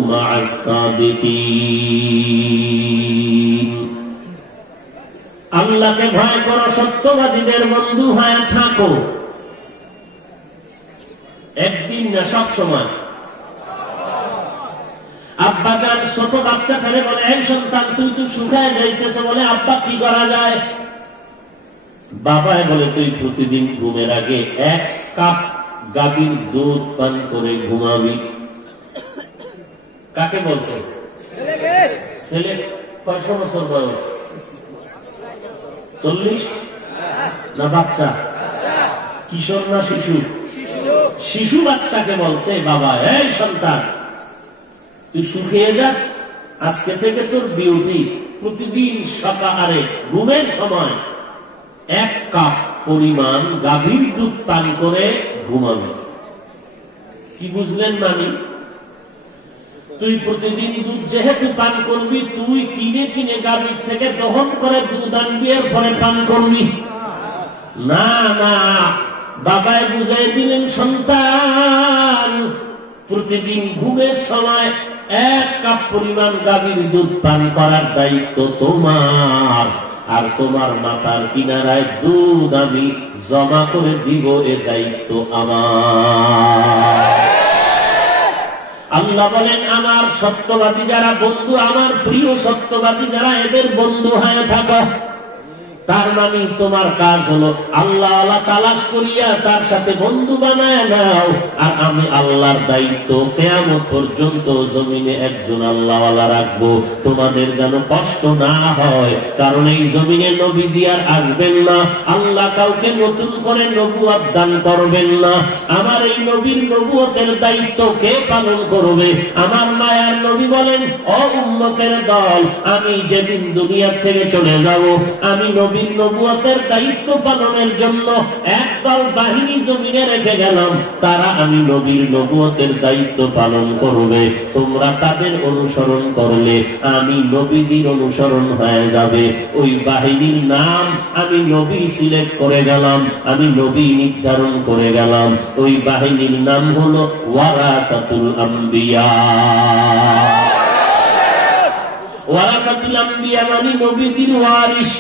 মা'আস সাদিকিন। আল্লাহকে ভয় করো, সত্যবাদীদের বন্ধু হয়ে থাকো। একদিন না, সব সময়। আব্বা যান ছোট বাচ্চা ফেলে বলে, এই সন্তান তুই তো শুকায় যাইতেছ, বলে আব্বা কি করা যায়? বাবায় বলে, তুই প্রতিদিন ঘুমের আগে 1 কাপ গাভীর দুধ পান করে ঘুমাবি। কাকে বলছে? ছেলে। কয়শো বছর বয়স? 40 না বাচ্চা? কিশোর না শিশু? শিশু বাচ্চাকে বলছে বাবা, এই সন্তান তুই শুকিয়ে যাস, আজকে থেকে তোর ডিউটি প্রতিদিন সকালে ঘুমের সময় 1 কাপ পরিমাণ গাভীর দুধ পান করে ঘুমাবে। কি বুঝলেন? মানে তুই প্রতিদিন দুধ যেহেতু পান করবি, তুই কিনে কিনে গাভীর থেকে দহন করে দুধ আনবি, এর পরে পান করবি না। না, বাবায় বুঝাই দিলেন, সন্তান প্রতিদিন ঘুমের সময় 1 কাপ পরিমাণ গাভীর দুধ পান করার দায়িত্ব তোমার, আর তোমার মাথার কিনারায় দুধ আমি জমা করে দিব, এ দায়িত্ব আমার। আল্লাহ বলেন, আমার সত্যবাদী যারা বন্ধু, আমার প্রিয় সত্যবাদী যারা, এদের বন্ধু হয়ে থাকো। তার মানে তোমার কাজ হলো আল্লাহ আল্লাহ তালাশ করিয়া তার সাথে বন্ধু বানায় নাও। আর আমি আল্লাহর দায়িত্ব কিয়ামত পর্যন্ত জমিনে একজন আল্লাহ আল্লাহ রাখবো, তোমাদের যেন কষ্ট না হয়। কারণ এই জমিনে নবীজি আর আসবেন না, আল্লাহ কাউকে নতুন করে নবুয়ত দান করবেন না। আমার এই নবীর নবুয়তের দায়িত্ব কে পালন করবে? আমার মায়ার নবী বলেন, ও উম্মতের দল, আমি যেদিন দুনিয়া থেকে চলে যাব, আমি নবীর নবুয়তের দায়িত্ব পালনের জন্য একদল বাহিনী জমিনে রেখে গেলাম, তারা আমি নবীর নবুয়তের দায়িত্ব পালন করবে। তোমরা তাদের অনুসরণ করলে আমি নবীজির অনুসরণ হয়ে যাবে। ওই বাহিনীর নাম আমি নবী সিলেক্ট করে গেলাম, আমি নবী নির্ধারণ করে গেলাম। ওই বাহিনীর নাম হলো ওয়ারাসাতুল আম্বিয়া। ওয়ারাসাতুল আম্বিয়া মানে নবীজির ওয়ারিস।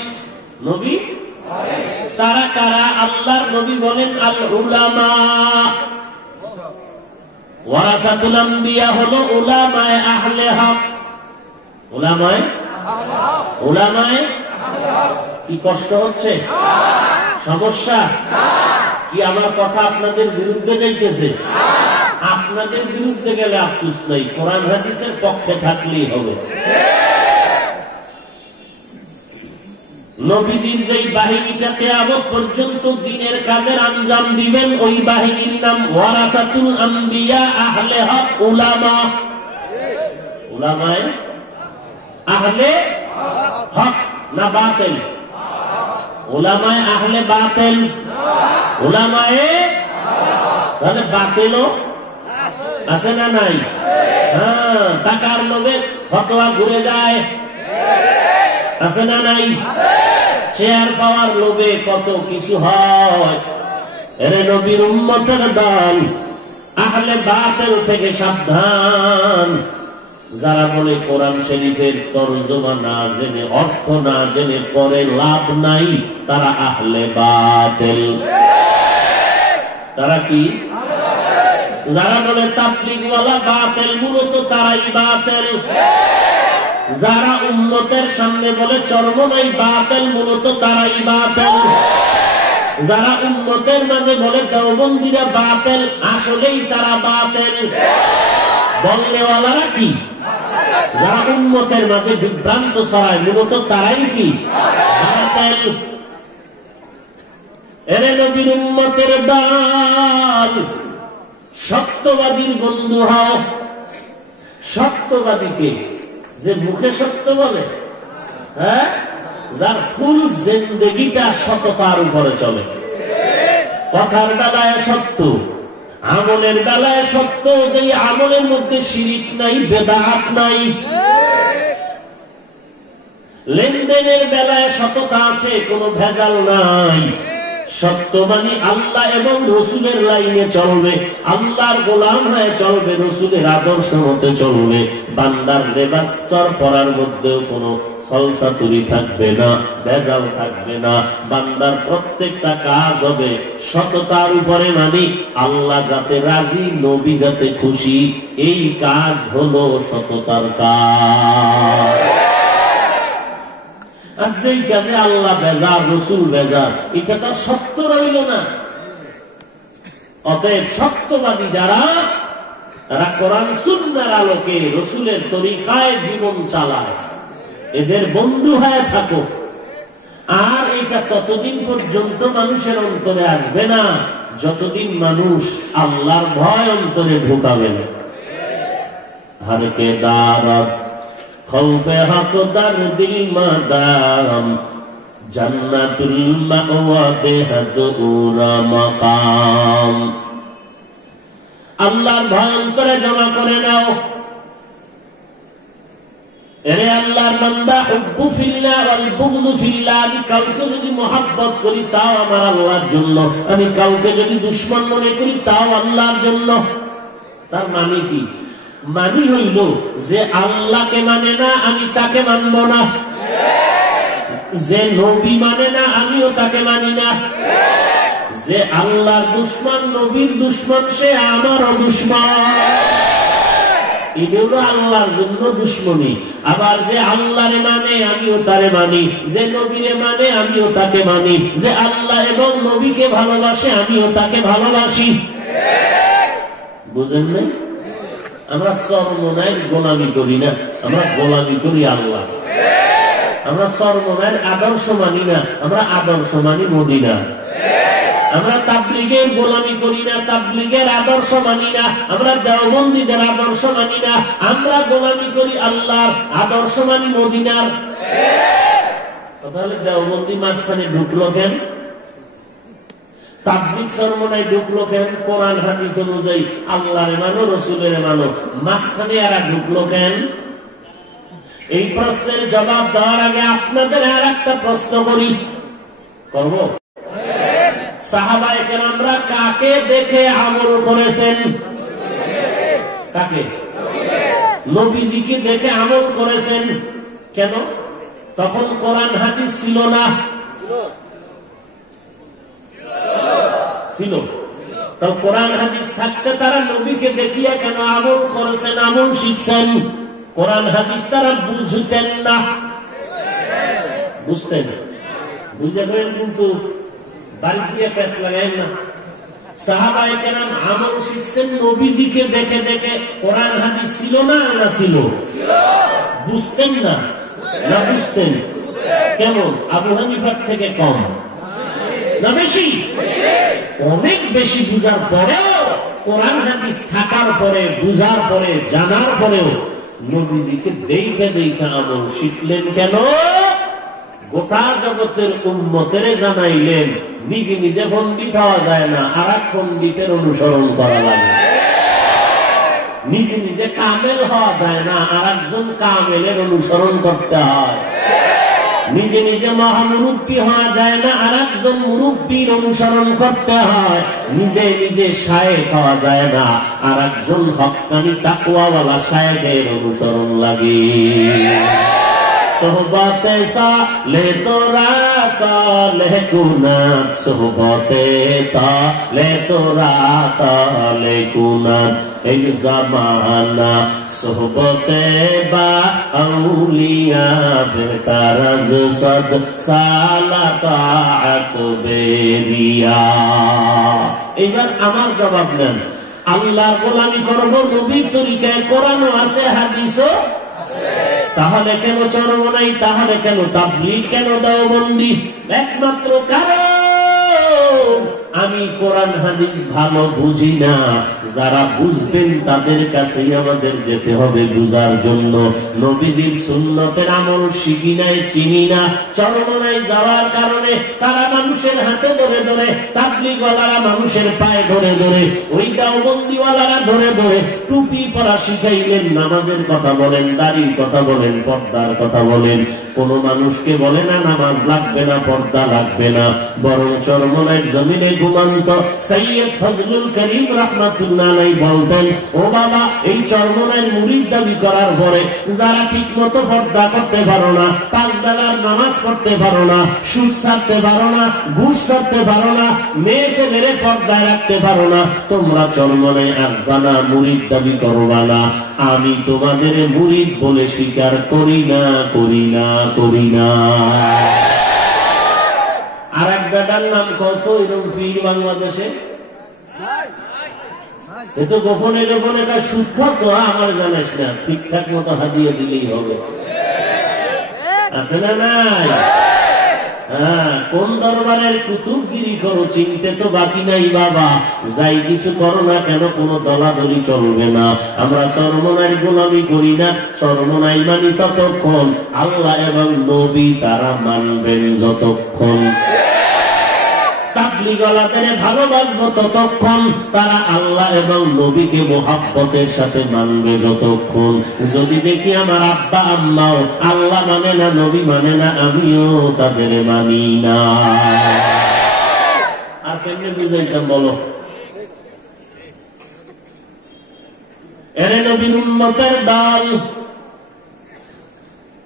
নবী তারা কারা? আল্লাহর নবী বলেন, আল উলামা। ওয়ারাসাতুল আম্বিয়া হলো উলামায়ে আহলে হক। উলামায়ে কি কষ্ট হচ্ছে? সমস্যা কি? আমার কথা আপনাদের বিরুদ্ধে যাইতেছে? আপনাদের বিরুদ্ধে গেলে আফসোস নাই, কোরআন হাদিসের পক্ষে থাকলেই হবে। নবীজির যেই বাহিনীটা কিয়ামত পর্যন্ত দিনের কাজের আঞ্জাম দিবেন, ওই বাহিনীর নাম ওয়ারাসাতুল আম্বিয়া আহলে হক উলামা। উলামায়ে আহলে হক না বাতিল? উলামায়ে আহলে বাতিল, উলামায়ে তাহলে বাতিলও আছে না নাই? হ্যাঁ, টাকার লোভে ফতোয়া ঘুরে যায়, আছে না নাই? চেয়ার পাওয়ার লোভে কত কিছু হয়। এরে নবীর উম্মতের দল, আহলে বাতিল থেকে সাবধান। যারা বলে কোরআন শরীফের তরজমা না জেনে, অর্থ না জেনে পরে লাভ নাই, তারা আহলে বাতিল। তারা কি? যারা বলে তাবলীগওয়ালা বাতিল, মূলত তারাই বাতিল। যারা উম্মতের সামনে বলে চরমনাই বাতিল, মূলত তারাই বাতিল। যারা উম্মতের মাঝে বলে দেওবন্দীরা বাতিল, আসলেই তারা বাতিল। বলনেওয়ালারা কি? যারা উম্মতের মাঝে বিভ্রান্ত ছড়ায়, মূলত তারাই কি? বাতিল। এরে নবীর উম্মতের দল, সত্যবাদীর বন্ধু হও। সত্যবাদীকে যে মুখে সত্য বলে, হ্যাঁ, যার ফুল জিন্দেগিটা সততার উপরে চলে। কথার বেলায় সত্য, আমলের বেলায় সত্য, যে আমলের মধ্যে শিরিক নাই, বেদাত নাই। লেনদেনের বেলায় সততা আছে, কোনো ভেজাল নাই। সত্য মানে আল্লাহ এবং রসুলের লাইনে চলবে, আল্লাহর গোলাম হয়ে চলবে, রসুলের আদর্শ মতে চলবে। বান্দার লেবাস্তর পরার মধ্যেও কোনো সলসাতুরি থাকবে না, ভেজাল থাকবে না। বান্দার প্রত্যেকটা কাজ হবে সততার উপরে, মানে আল্লাহ যাতে রাজি, নবী যাতে খুশি, এই কাজ হলো সততার কাজ। আর যেই কাজে আল্লাহ বেজার, রসুল বেজার, এটা তো সত্য রইল না। অতএব সত্যবাদী যারা, তারা কোরআন সুন্নাহর আলোকে রসুলের তরিকায় জীবন চালায়, এদের বন্ধু হয়ে থাকো। আর এটা ততদিন পর্যন্ত মানুষের অন্তরে আসবে না, যতদিন মানুষ আল্লাহর ভয় অন্তরে ঢুকাবে না। হারকে দারদ খৌফে হক দরদি মাদাম, জান্নাতুল মাওয়া দেহদুরা মাকাম। আল্লাহর ভয় অন্তরে জমা করে নাও। এরে আল্লাহর বান্দা, হুব্বু ফিল্লাহ ওয়াল বুগযু ফিল্লাহ, আমি কাউকে যদি মহব্বত করি তাও আমার আল্লাহর জন্য, আমি কাউকে যদি দুশমন মনে করি তাও আল্লাহর জন্য। তার মানে কি? মানি হইল যে আল্লাহকে মানে না আমি তাকে মানব না, যে নবী মানে না আমিও তাকে মানি না, যে আল্লাহর দুশমন নবীর দুশমন সে আমারও দুশমন। এগুলো আল্লাহর জন্য দুশ্মনী। আবার যে আল্লাহরে মানে আমিও তারে মানি, যে নবীরে মানে আমিও তাকে মানি, যে আল্লাহ এবং নবীকে ভালোবাসে আমিও তাকে ভালোবাসি। বুঝেন নাই? আমরা চরমনায়ের গোলামি করি না, আমরা গোলামি করি আল্লাহ। আমরা চরমনায়ের আদর্শ মানি না, আমরা আদর্শ মানি মদিনা। আমরা তাবলীগের গোলামি করি না, তাবলীগের আদর্শ মানি না, আমরা দেওবন্দীদের আদর্শ মানি না, আমরা গোলামি করি আল্লাহর আদর্শ মানি মদিনার। তাহলে দেওবন্দী মাঝখানে ঢুকলো কেন? তাবলীগ চরমনায় ঢুকলো কেন? কোরআন হাদিস অনুযায়ী আল্লাহরে মানো, রসুলের মানো, মাঝখানে এরা ঢুকলো কেন? এই প্রশ্নের জবাব দেওয়ার আগে আপনাদের আর একটা প্রশ্ন করি, করব? সাহাবায়ে কেরামরা কাকে দেখে আমল করেছেন? কাকে? নবীজিকে দেখে আমল করেছেন। কেন? তখন কোরআন হাদিস ছিল না? ছিল। তো কোরআন হাদিস থাকতে তারা নবীকে দেখিয়া কেন আমল করেছেন, আমল শিখছেন? কোরআন হাদিস তারা বুঝতেন না, বুঝতেন, বুঝে গেলেন কিন্তু বাড়ি দিয়ে পেঁচ লাগাই না। সাহাবায়ে কেরাম আমল শিখছেন নবীজিকে দেখে দেখে। কোরআন হাদিস ছিল না? না ছিল? বুঝতেন না? না বুঝতেন? কেমন? আবু হানিফার থেকে কম না বেশি? অনেক বেশি। বুঝার পরেও, কোরআন হাদিস থাকার পরে, বুঝার পরে, জানার পরেও নবীজিকে দেখে দেখে আমল শিখলেন। কেন? গোটা জগতের উম্মতের জানাইলেন নিজে নিজে পণ্ডিত হওয়া যায় না, আর এক পণ্ডিতের অনুসরণ করা লাগে। নিজে নিজে কামেল হওয়া যায় না, আর একজন কামেলের অনুসরণ করতে হয়। নিজে নিজে মহামুরব্বী হওয়া যায় না, আর একজন মুরব্বীর অনুসরণ করতে হয়। নিজে নিজে শায়েখ হওয়া যায় না, আর একজন হক্কানি তাকওয়াওয়ালা শায়েখের অনুসরণ লাগে। সোহবতে সালে তোরা সালেহ কুনাত, সোহবতে তালে তোরা তালে কুনাত। এই জামানা সোহবতে বা আউলিয়া বেতারাজ সদ সালাতাত বেরিয়া। এইবার আমার জবাব নেন, আল্লাহর গোলামি করব নবীর তরিকায়, কোরআনও আছে, হাদিসও তাহলে কেন চরমনাই? তাহলে কেন তাবলীগ? কেন দেওবন্দি? একমাত্র কারণ আমি কোরআন হাদিস ভালো বুঝি না। যারা বুঝবেন তাদের কাছেই আমাদের যেতে হবে বুঝার জন্য। নবীজির সুন্নতের আমল শিখি নাই, চিনি না। চরমনায় যাওয়ার কারণে তারা মানুষের হাতে ধরে ধরে, তাবলীগওয়ালারা মানুষের পায়ে ধরে ধরে, ওই দেওবন্দিওয়ালারা ধরে ধরে টুপি পরা শিখাইলেন। নামাজের কথা বলেন, দাড়ির কথা বলেন, পর্দার কথা বলেন। কোন মানুষকে বলে না নামাজ লাগবে না, পর্দা লাগবে না। বরং চরমনায় জমিনে ঘুমন্ত সৈয়দ ফজলুল করিম রাহমাতুল্লাহ আলাইহি বলতেন, ও বাবা, এই চরমনায়ের মুরিদ দাবি করার পরে যারা ঠিক মতো পর্দা করতে পারো না, 5 বেলার নামাজ পড়তে পারো না, সুদ ছাড়তে পারো না, ঘুষ ছাড়তে পারো না, মেয়ে ছেলেরে পর্দায় রাখতে পারো না, তোমরা চরমনায় আসবা না, মুরিদ দাবি করবা না। আমি তোমাদের মুরিদ বলে স্বীকার করি না, করি না, করি না। আর এক বেটার নাম কত এরকম ফির বাংলাদেশে? এ তো গোপনে গোপনে তার সুখ্যাত তো আমার জানাস না, ঠিকঠাক মতো হাতিয়ে দিলেই হবে। আছে না নাই? হ্যাঁ, কোন দরবারের কুতুবগিরি করো চিনতে তো বাকি নাই বাবা। যাই কিছু করো না কেন, কোন দলাদলি চলবে না। আমরা চরমনার গোলামি করি না, চরমনাই মানি ততক্ষণ, আল্লাহ এবং নবী তারা মানবেন যতক্ষণ। তাবলীগওয়ালাদের ভালোবাসবো ততক্ষণ, তারা আল্লাহ এবং নবীকে মুহাব্বতের সাথে মানবে যতক্ষণ। যদি দেখি আমার আব্বা আম্মাও আল্লাহ মানে না, নবী মানে না, আমিও তাদের মানি না। আর কেমনে বুঝাইতাম বলো? এরে নবীর উম্মতের দল,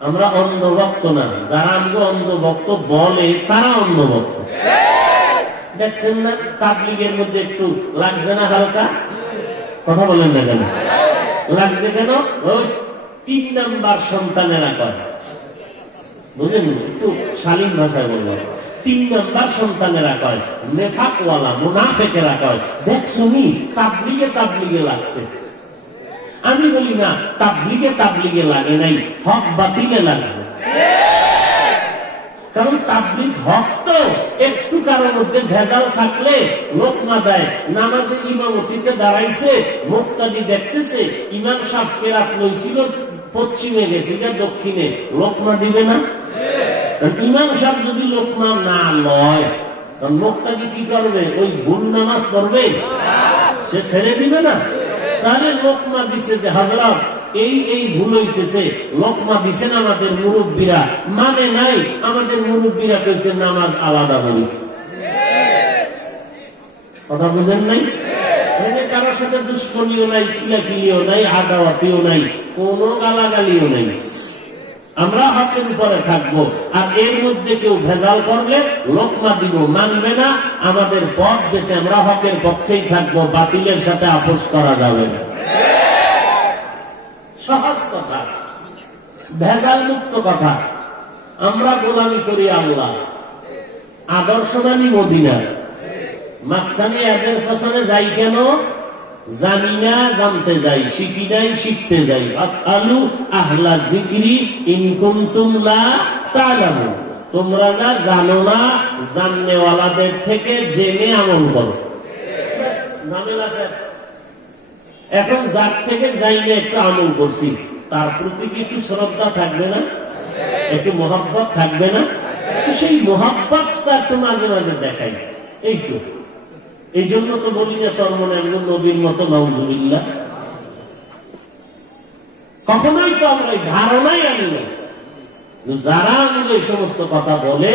আমরা অন্ধভক্ত না। যারা আমরা অন্ধভক্ত বলে তারা অন্ধভক্ত। দেখছেন না তাবলীগের মধ্যে একটু লাগছে না হালকা? কথা বলেন না কেন? লাগছে কেন? ওই 3 নাম্বার সন্তানেরা কয়, বুঝলেন? একটু শালীন ভাষায় বললাম, 3 নাম্বার সন্তানেরা কয়, নেফাকওয়ালা মুনাফেকেরা কয়, দেখছো নি তাবলীগে লাগছে। আমি বলি না, তাবলীগে লাগে নাই, হক বাতিলে লাগছে। কারণ তাবলীগ হক তো একটু কারোর মধ্যে ভেজাল থাকলে লোকমা দেয়। নামাজে ইমামতিতে দাঁড়াইছে, মুক্তাদি দেখতেছে, ইমাম সাহেব কেরাত লইছিল পশ্চিমে গেছে দক্ষিণে, লোকমা দিবে না? ইমাম সাহেব যদি লোকমা না লয়, মুক্তাদি কি করবে? ওই ভুল নামাজ করবে? সে ছেড়ে দিবে না? তাহলে লোকমা দিছে যে হযরত এই ভুল হইতেছে, লোকমা দিছেন আমাদের মুরব্বীরা, মানে নাই। আমাদের মুরব্বীরা কইছে নামাজ আলাদা বলি। কথা বুঝেন নাই? এখানে কারোর সাথে দুশ্মনীও নাই, কিলাকিলিও নাই, আদাওয়াতিও নাই, কোনো গালাগালিও নাই। আমরা হকের উপরে থাকবো। আর এর মধ্যে কেউ ভেজাল করলে লোকমা দিব, মানবে না। আমাদের পথ বেছে আমরা হকের পক্ষেই থাকবো, বাতিলের সাথে আপোষ করা যাবে না। সহজ কথা, ভেজাল মুক্ত কথা। আমরা গোলামি করি আল্লাহ, আদর্শ মানি মদিনা। মাঝখানে এদের পেছনে যাই কেন? জানি না, জানতে যাই, শিখি নাই, শিখতে যাই। আসআলু আহলা যিকরি ইন কুনতুম লা তা'লামুন। তোমরা যা জানো না, জাননেওয়ালাদের থেকে জেনে আমল করো। এখন যার থেকে যাইলে একটু আমল করছি, তার প্রতি কি একটু শ্রদ্ধা থাকবে না? একটু মহব্বত থাকবে না? সেই মহব্বতটা একটু মাঝে মাঝে দেখাই। এই তো, এই জন্য তো বলি না সর্বনাম নবীর মতো নাউজুবিল্লাহ। কখনোই তো আমরা ধারণাই আনি না। যারা আমাদের এই সমস্ত কথা বলে,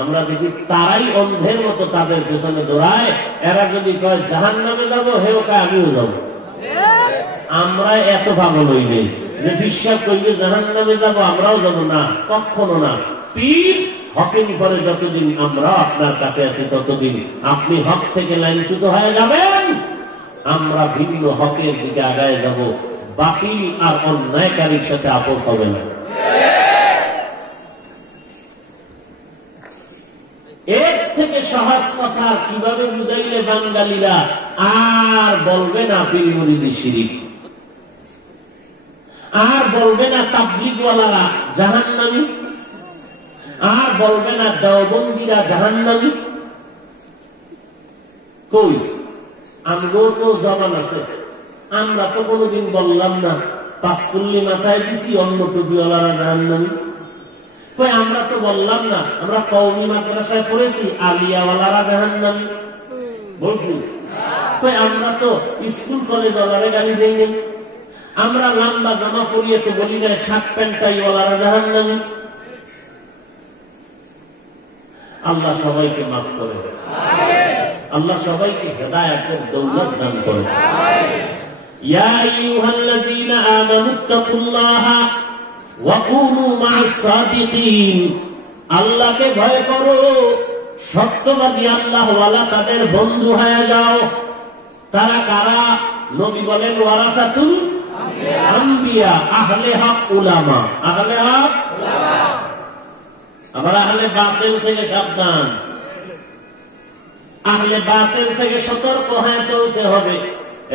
আমরা দেখি তারাই অন্ধের মতো তাদের পেছনে দৌড়ায়। এরা যদি কয় জাহান্নামে যাবো, হেও কয় আমিও যাবো। আমরা এত পাগল হই নেই যে বিশ্বাস করলে জাহান্নামে যাবো, আমরাও যাবো না, কখনো না। পীর হকের উপরে যতদিন আমরা আপনার কাছে আছি, ততদিন আপনি হক থেকে লাইনচ্যুত হয়ে যাবেন। আমরা ভিন্ন হকের দিকে আগায় যাব, বাতিল আর অন্যায়কারীর সাথে আপোষ হবে না। এর থেকে সহজ কথা কিভাবে বুঝাইলে বাঙালিরা আর বলবে না পীর মুরিদি শিরিক, আর বলবে না তাবলীগওয়ালারা জাহান্নামী, আর বলবে না দেওবন্দিরা জাহান্নামী। কই, আমরাও তো জবান আছে, আমরা তো কোনোদিন বললাম না পাঁচকুল্লি মাথায় দিছি অন্য টুপিওয়ালারা জাহান্নামী। কই, আমরা তো বললাম না আমরা কওমি মাদ্রাসায় পড়েছি আলিয়াওয়ালারা জাহান্নামী, বলছি? কই, আমরা তো স্কুল কলেজ ওয়ালারে গালি দেইনি। আমরা লম্বা জামা পরিয়ে তো বলি না শার্ট প্যান্টাই ওয়ালারা জাহান্নামী। আল্লাহ সবাইকে মাফ করে, আল্লাহ সবাইকে হেদায়েতের দৌলত দান করে। ইয়া আইয়ুহাল্লাযীনা আমানুত্তাকুল্লাহা ওয়া কুনু মা'আস সাদিকিন। আল্লাহকে ভয় করো, সত্যবাদী আল্লাহওয়ালা তাদের বন্ধু হয়ে যাও। তারা কারা? নবী বলেন ওয়ারাসাতুল আম্বিয়া, আহলে হক উলামা। আহলে হক উলামা। আবার আহলে বাতিল থেকে সাবধান, আহলে বাতিল থেকে সতর্ক হয়ে চলতে হবে।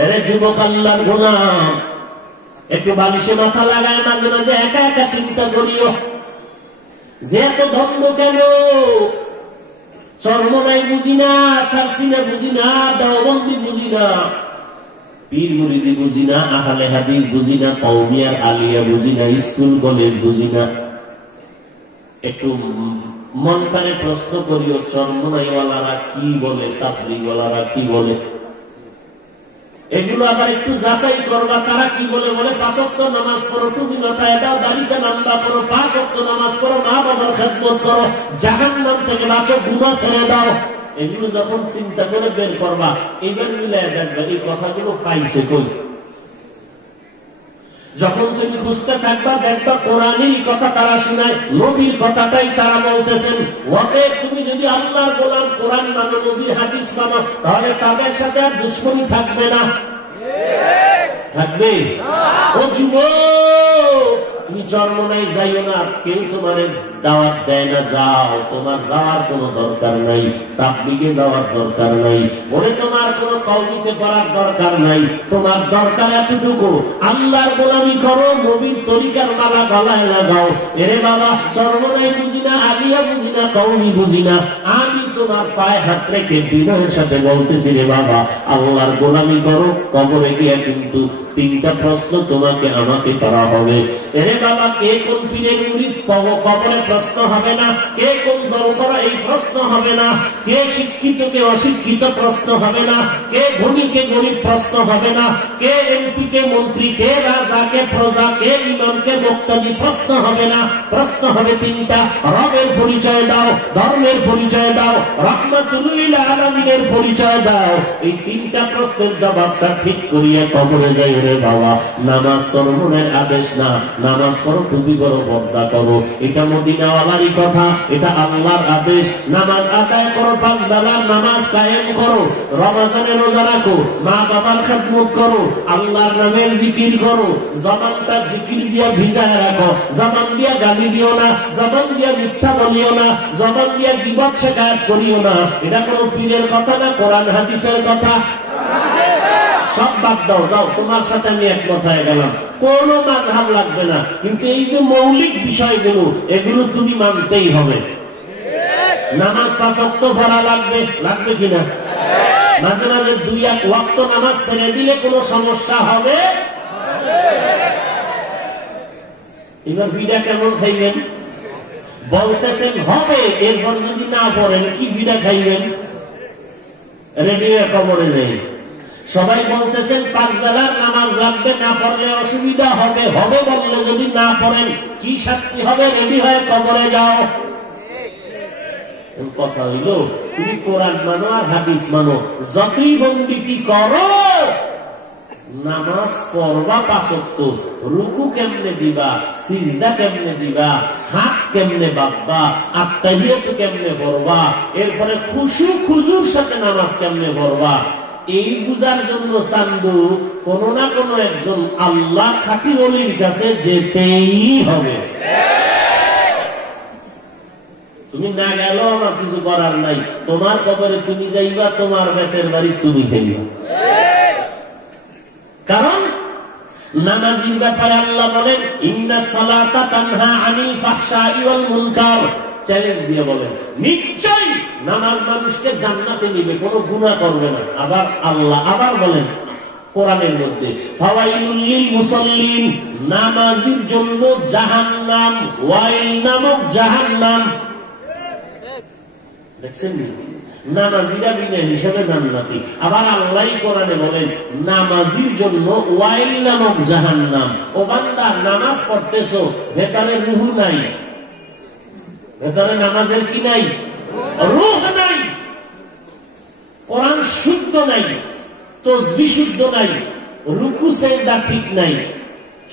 এরে যুবক আল্লাহর গোলাম, একটু বালিশে মাথা লাগায় মাঝে মাঝে একা একা চিন্তা করিও যে এত ধন্দ কেন? চরমনাই বুঝি না, সারসিনা বুঝি না, দেওবন্দি বুঝি না, পীর মুরিদি বুঝি না, আহলে হাদিস বুঝি না, কওমিয়া আলিয়া বুঝি না, স্কুল কলেজ বুঝি না। একটু মন প্রাণে প্রশ্ন করিও চরমনাইওয়ালারা কি বলে, তাবলীগওয়ালারা কি বলে। এগুলো আবার একটু যাচাই করবা, তারা কি বলে। বলে 5 ওয়াক্ত নামাজ পড়ো, তুমি মাথায় দাও, দাড়িতে নামবা করো, 5 ওয়াক্ত নামাজ পড়ো, মা বাবার খেদমত করো, জাহান্নাম থেকে বাঁচো, গুনাহ ছেড়ে দাও। এগুলো যখন চিন্তা করে বের করবা, এবার মিলায় দেখবা এই কথাগুলো পাইছে কই। যখন তুমি খুঁজতে থাকবা দেখবা কোরআনেরই কথা তারা শোনায়, নবীর কথাটাই তারা বলতেছেন। অতএব তুমি যদি আল্লাহর গোলাম, কোরআন মানো, নবীর হাদিস মানো, তাহলে তাদের সাথে আর দুশমনী থাকবে না, থাকবে। ও যুবক, তুমি চরমনাই যাইও না, কেউ তোমার দাওয়াত দেয় না, যাও, তোমার যাওয়ার কোনো দরকার নাই, তাবলীগে যাওয়ার দরকার নাই, বলে তোমার কোনো কওমিতে পড়ার দরকার নাই। তোমার দরকার এতটুকু, আল্লাহর গোলামি করো, নবীর তরিকার মালা গলায় লাগাও। এরে বাবা, চরমনাই বুঝি না, আলিয়া বুঝি না, কওমি বুঝি না, আমি তোমার পায়ে হাত রেখে বিনয়ের সাথে বলতেছি, রে বাবা, আল্লাহর গোলামি করো। কবরে গিয়ে কিন্তু 3টা প্রশ্ন তোমাকে আমাকে করা হবে। এরে বাবা, কে কোন পীরের মুরিদ, কবরে প্রশ্ন হবে না। কে কোন দল করা, এই প্রশ্ন হবে না। কে শিক্ষিত কে অশিক্ষিত, প্রশ্ন হবে না। কে ধনী কে গরিব, প্রশ্ন হবে না। কে এমপি কে মন্ত্রী, কে রাজা কে প্রজা, কে ইমাম কে মুক্তাদি, প্রশ্ন হবে না। প্রশ্ন হবে 3টা, রবের পরিচয় দাও, ধর্মের পরিচয় দাও, রাহমাতুল লিল আলামিনের পরিচয় দাও। এই 3টা প্রশ্নের জবাবটা ঠিক করিয়ে কবরে যাই। রে বাবা, নামাজ চরমনের আদেশ না, নামাজ পড়ো, টুপি করো, পর্দা করো, এটা মদিনাওয়ালারই কথা, এটা আল্লাহর আদেশ। নামাজ আদায় করো, 5 বেলার নামাজ কায়েম করো, রমজানে রোজা রাখো, মা বাবার খেদমত করো, আল্লাহর নামের জিকির করো, জবানটা জিকির দিয়া ভিজায় রাখো, জবান দিয়া গালি দিও না, জবান দিয়া মিথ্যা বলিও না, জবান দিয়া গীবত শিকায়ত করিও না। এটা কোনো পীরের কথা না, কোরআন হাদিসের কথা। সব বাদ দাও, যাও, তোমার সাথে আমি একমত হয়ে গেলাম, কোন মাযহাব লাগবে না, কিন্তু এই যে মৌলিক বিষয়গুলো, এগুলো তুমি মানতেই হবে। নামাজ 5 ওয়াক্ত পড়া লাগবে, লাগবে কিনা? মাঝে মাঝে 2-1 ওয়াক্ত নামাজ ছেড়ে দিলে কোনো সমস্যা হবে? এবার ভিড়া কেমন খাইবেন বলতেছেন হবে, এরপর যদি না পড়েন কি ভিড়া খাইবেন? রেডিও কবরে নেই। সবাই বলতেছেন 5 বেলার নামাজ লাগবে, না পড়লে অসুবিধা হবে। হবে বললে যদি না পড়েন কি শাস্তি হবে? রেডি হয়ে কবরে যাও। কথা হইল, তুমি কোরআন মানো আর হাদিস মানো, যতই বন্দিতি করো, নামাজ পড়বা 5 ওয়াক্ত, রুকু কেমনে দিবা, সিজদা কেমনে দিবা, হাত কেমনে বাঁধবা, আত্তাহিয়াত কেমনে পড়বা, এরপরে খুশু খুজুর সাথে নামাজ কেমনে পড়বা, এই বুঝার জন্য চান্দু কোন না কোন একজন আল্লাহ খাঁটি ওলির কাছে যেতেই হবে। তুমি না গেলেও আমার কিছু করার নাই, তোমার কবরে তুমি যাইবা, তোমার বেতের বাড়ি তুমি খেলবা। কারণ নামাজীর ব্যাপারে আল্লাহ বলেন, ইন্নাস সালাতা তানহা আনিল ফাহশাই ওয়াল মুনকার। চ্যালেঞ্জ দিয়ে বলেন, নিশ্চয়ই নামাজ মানুষকে জান্নাতে নিবে, কোনো গুনাহ করবে না। আবার আল্লাহ আবার বলেন কোরআনের মধ্যে, ফাওয়াইলুল লিল মুসাল্লিন, নামাজীর জন্য জাহান্নাম, ওয়াইল নামক জাহান্নাম। দেখছেন, নামাজিরা বিনা হিসাবে জান্নাতি। আবার আল্লাহ কোরআনে বলেন, নামাজির জন্য ওয়াইল নামক জাহান্নাম। ও বান্দা, নামাজ পড়তেছো, ভেতরে রূহ নাই, ভেতরে নামাজের কি নাই? রূহ নাই। কোরআন শুদ্ধ নাই, তাসবিহ শুদ্ধ নাই, রুকু সেজদা ঠিক নাই,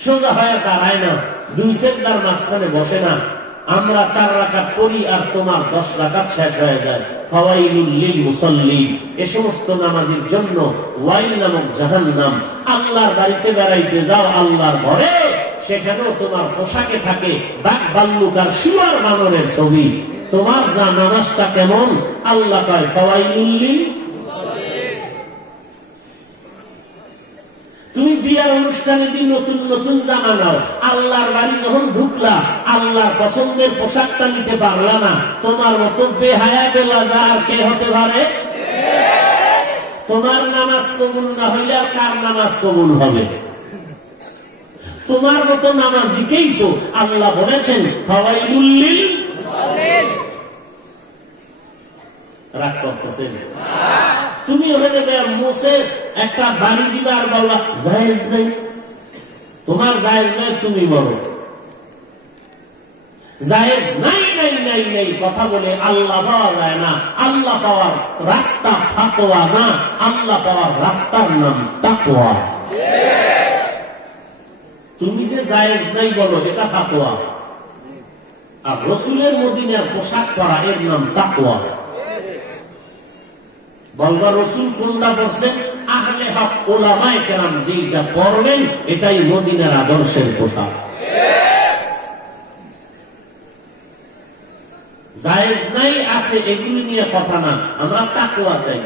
সোজা হয়ে দাঁড়ায় না, 2 সেজদার মাঝখানে বসে না। আমরা 4 রাকাত পড়ি আর তোমার 10 রাকাত শেষ হয়ে যায়। ফাওয়াইলুল লিল মুসাল্লিন, এই সমস্ত নামাজীর জন্য ওয়াইল নামক জাহান্নাম। আল্লাহর বাড়িতে বেড়াইতে যাও, আল্লাহর ঘরে, সেখানেও তোমার পোশাকে থাকে বাঘ ভাল্লুক আর শুয়ার বানরের ছবি। তোমার যা নামাজটা কেমন? আল্লাহ কয় ফাওয়াইলুল লিল। তুমি বিয়ার অনুষ্ঠানে দিন নতুন নতুন জামা নাও, আল্লাহর বাড়ি যখন ঢুকলা, আল্লাহর পছন্দের পোশাকটা নিতে পারলা না, তোমার মতো বেহায়া বেলাজা আর কে হতে পারে? তোমার নামাজ কবুল না হইলে আর কার নামাজ কবুল হবে? তোমার মতো নামাজিকেই তো আল্লাহ বলেছেন ফাওয়াইলুল লিল। রাগ করতেছেন? তুমি ওখানে মুছে একটা বাড়ি দিবে আর বলবা জায়েজ নেই, তোমার জায়েজ নেই, তুমি বলো জায়েজ নাই নাই নাই নাই কথা বলে আল্লাহ পাওয়া যায় না। আল্লাহ পাওয়ার রাস্তা ফাতোয়া না, আল্লাহ পাওয়ার রাস্তার নাম তাকওয়া। তুমি যে জায়েজ নাই বলো এটা ফাতোয়া, আর রসুলের মদিনার পোশাক পরা এর নাম তাকওয়া। বলবা রসুল কোনটা পড়ছেন? আহলে হক ওলামায়ে কেরাম যেটা পড়লেন এটাই মদিনার আদর্শের পোশাক। জায়েজ নাই আছে এগুলি নিয়ে কথা না, আমরা তাকওয়া চাই।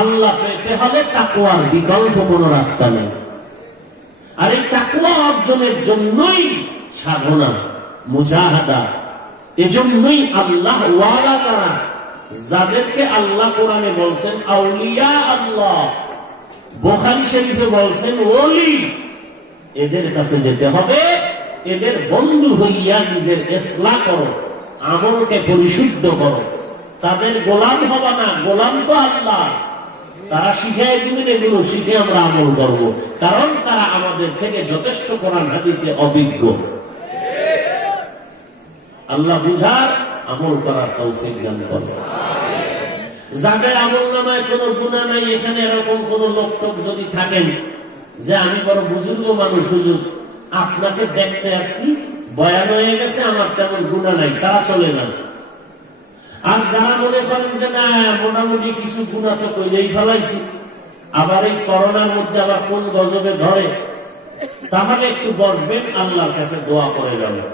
আল্লাহ পেতে হলে তাকওয়ার বিকল্প কোন রাস্তা নেই। আর এই তাকওয়া অর্জনের জন্যই সাধনা, মুজাহাদা, এজন্যই আল্লাহ ওয়ালা যারা, যাদেরকে আল্লাহ কোরআনে বলছেন আউলিয়া আল্লাহ, বুখারী শরীফে বলছেন ওলি, এদের কাছে যেতে হবে, এদের বন্ধু হইয়া নিজের ইসলাহ করো, আমলকে পরিশুদ্ধ করো। তাদের গোলাম হবা না, গোলাম তো আল্লাহ। তারা শিখাই দিবেন, এগুলো শিখে আমরা আমল করবো, কারণ তারা আমাদের থেকে যথেষ্ট কোরআন হাদিসে অভিজ্ঞ। আল্লাহ বুঝার, আমল করার তৌফিক দান করো। যাদের আমল নামায় কোনো গুনাহ নাই, এখানে এরকম কোন লোক যদি থাকেন যে আমি বড় বুজুর্গ মানুষ, হুজুর আপনাকে দেখতে আসছি, বয়ান হয়ে গেছে, আমার তেমন গুনাহ নাই, তারা চলে যান। আর যারা মনে করেন যে না মোটামুটি কিছু গুনাহ তো কইলেই ফেলাইছি, আবার এই করোনার মধ্যে আবার কোন গজবে ধরে, তাহলে একটু বসবেন, আল্লাহর কাছে দোয়া করে যাবেন।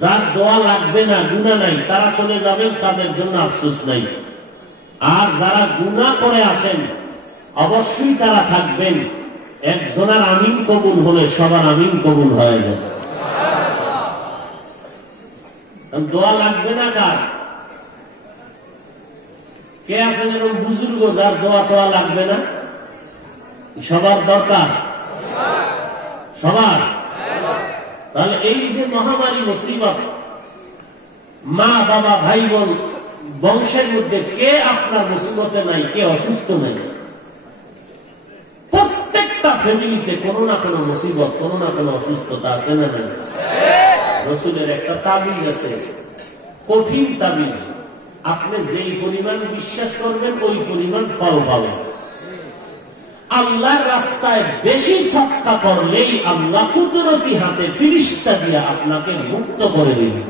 যার দোয়া লাগবে না, গুনাহ নাই, তারা চলে যাবেন, তাদের জন্য আফসোস নাই। আর যারা গুনাহ করে আসেন অবশ্যই তারা থাকবেন। একজনের আমিন কবুল হলে সবার আমিন কবুল হয়ে যায়। দোয়া লাগবে না কার? কে আছেন এরকম বুজুর্গ যার দোয়া টোয়া লাগবে না? সবার দরকার, সবার। তাহলে এই যে মহামারী মুসিবত, মা বাবা ভাই বোন বংশের মধ্যে কে আপনার মুসিবতে নাই, কে অসুস্থ নাই? প্রত্যেকটা ফ্যামিলিতে কোনো না কোনো মুসিবত, কোনো না কোনো অসুস্থতা আছে না নাই? রসুলের একটা তাবিজ আছে, কঠিন তাবিজ। আপনি যেই পরিমাণ বিশ্বাস করবেন ওই পরিমাণ ফল পাবেন। আল্লাহর রাস্তায় বেশি সদকা করলেই আল্লাহ কুদরতি হাতে ফিরিস্তা দিয়ে আপনাকে মুক্ত করে দিবেন।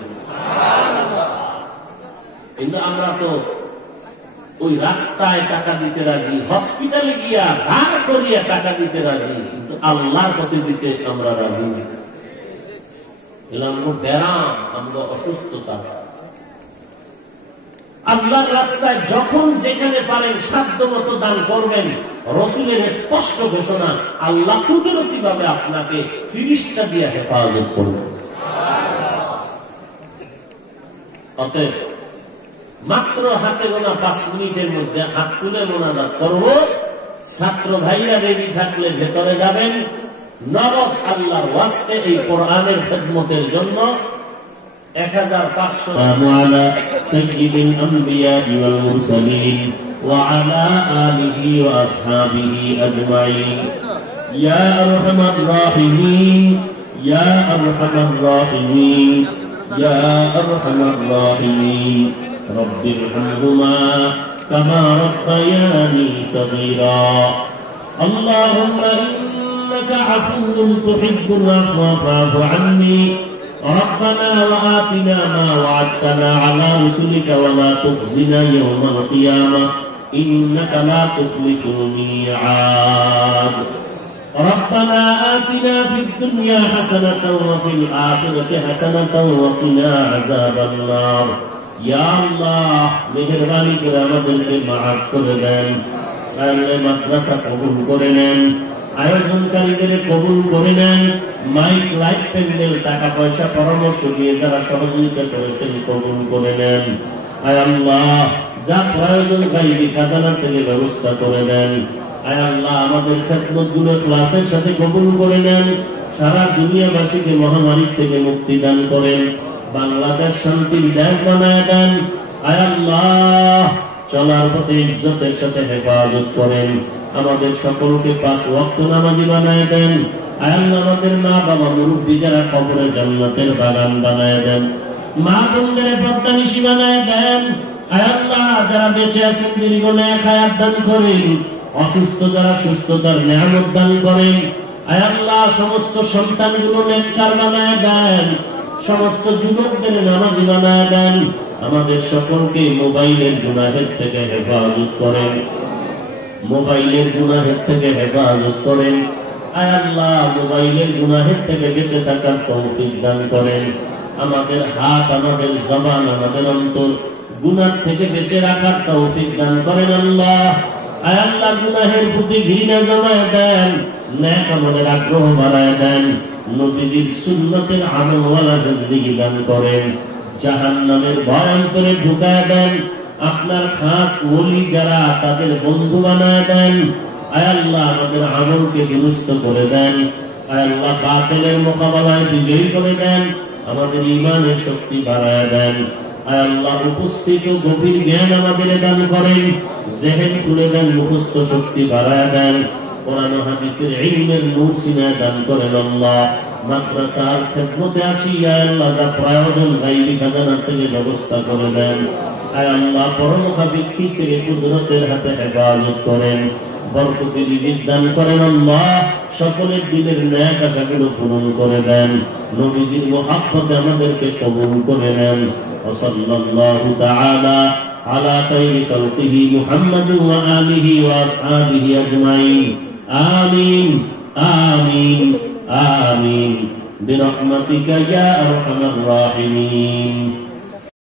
কিন্তু আমরা তো ওই রাস্তায় টাকা দিতে রাজি, হসপিটালে গিয়া ধার করিয়া টাকা দিতে রাজি, কিন্তু আল্লাহর পথে দিতে আমরা রাজি না। আমরা ব্যারাম, আমরা অসুস্থতা। আল্লাহর রাস্তায় যখন যেখানে পারেন সাধ্য মতো দান করবেন। রসুলের স্পষ্ট ঘোষণা, আল্লাহ কুদরতি ভাবে আপনাকে ফিরিস্তা দিয়ে হেফাজত করবেন। অতএব মাত্র হাতে গোনা 5 মিনিটের মধ্যে হাত তুলে মোনাজাত করব। ছাত্র ভাইরা রেডি থাকলে ভেতরে যাবেন। নগদ আল্লাহর ওয়াস্তে এই কোরআনের খেদমতের জন্য 1500 على سيد الأنبياء والمرسلين وعلى آله وأصحابه أجمعين يا أرحم الراحمين يا أرحم الراحمين يا أرحم الراحمين رب ارحمهما كما ربياني صغيرا اللهم إنك عفو تحب العفو فاعف عني ربنا وآتنا ما وعدتنا على رسلك ولا تخزنا يوم القيامة إنك لا تخلف الميعاد ربنا آتنا في الدنيا حسنة وفي الآخرة حسنة وقنا عذاب النار يا الله মেহেরবানি করে আমাদেরকে মাফ করে দেন। মাদ্রাসা কবুল করে নেন, আয়োজনকারীদের কবুল করে নেন, মাইক লাইট প্যান্ডেল টাকা পয়সা পরামর্শ দিয়ে যারা সহযোগিতা করেছেন কবুল করে নেন। আয় আল্লাহ যা প্রয়োজনকারী খাজানা থেকে ব্যবস্থা করে দেন। আয় আল্লাহ আমাদের খেদমত গুলো ক্লাসের সাথে কবুল করে নেন। সারা দুনিয়াবাসীকে মহামারী থেকে মুক্তি দান করেন। বাংলাদেশ শান্তির দেশ বানায় দেন। আয় আল্লাহ, চলার পথে ইজ্জতের সাথে হেফাজত করেন। আমাদের সকলকে 5 ওয়াক্ত নামাজি বানায় দেন। আয় আল্লাহ, আমাদের মা বাবা মুরব্বী যারা কবরে জান্নাতের বাগান বানায় দেন। মা বোনদের পর্দানিশী বানায় দেন। আয় আল্লাহ, যারা বেঁচে আছেন দীর্ঘ নেক হায়াত দান করেন। অসুস্থ যারা সুস্থতার নিয়ামত দান করেন। আয় আল্লাহ, সমস্ত সন্তানগুলো নেককার বানায় দেন। সমস্ত যুবকদের নামাজি বানায় দেন। আমাদের সকলকে মোবাইলের গুনাহের থেকে হেফাজত করেন। মোবাইলের গুনাহের থেকে হেফাজত করেন। আয় আল্লাহ, মোবাইলের গুনাহের থেকে বেঁচে থাকার তৌফিক দান করেন। আমাদের হাত, আমাদের জবান, আমাদের অন্তর গুনাহ থেকে বেঁচে রাখার তৌফিক দান করেন আল্লাহ। আয় আল্লাহ, গুনাহের প্রতি ঘৃণা জমায় দেন, নেক আমাদের আগ্রহ বাড়ায় দেন। নবীজির সুন্নতের আমলওয়ালা জিন্দেগি দান করেন। জাহান্নামের ভয় অন্তরে ঢুকায় দেন। আপনার খাস ওলি যারা, তাদের বন্ধু বানায় দেন। আয় আল্লাহ, আমাদের আমলকে দুরুস্ত করে দেন। আয় আল্লাহ, বাতিলের মোকাবেলায় বিজয়ী করে দেন। আমাদের ঈমানের শক্তি বাড়ায় দেন। আয় আল্লাহ, উপস্থিত গভীর জ্ঞান আমাদের দান করেন। জেহেন খুলে দেন, মুখস্থ শক্তি বাড়ায় দেন। কোরআন ও হাদিসের ইলমের নূর সিনায় দান করেন আল্লাহ। মাদ্রাসার খেদমতে আসি আয় আল্লাহ, যা প্রয়োজন গায়বী খাজানা থেকে ব্যবস্থা করে দেন। আয় আল্লাহ, পরমুখা ব্যক্তিকে কুদরতের হাতে হেফাজত করেন। বরকতে রিজিক দান করেন আল্লাহ। সকলের দিনের ন্যাক আশাগুলো পূরণ করে দেন। নবীজির মুহাব্বতে আমাদেরকে কবুল করে নেন। সাল্লাল্লাহু তাআলা আলা খায়রি খালকিহি মুহাম্মাদ ওয়া আলিহি ওয়া আসহাবিহি আজমাইন। আমিন আমিন আমিন বিরহমাতিকা ইয়া আরহামার রাহিমিন।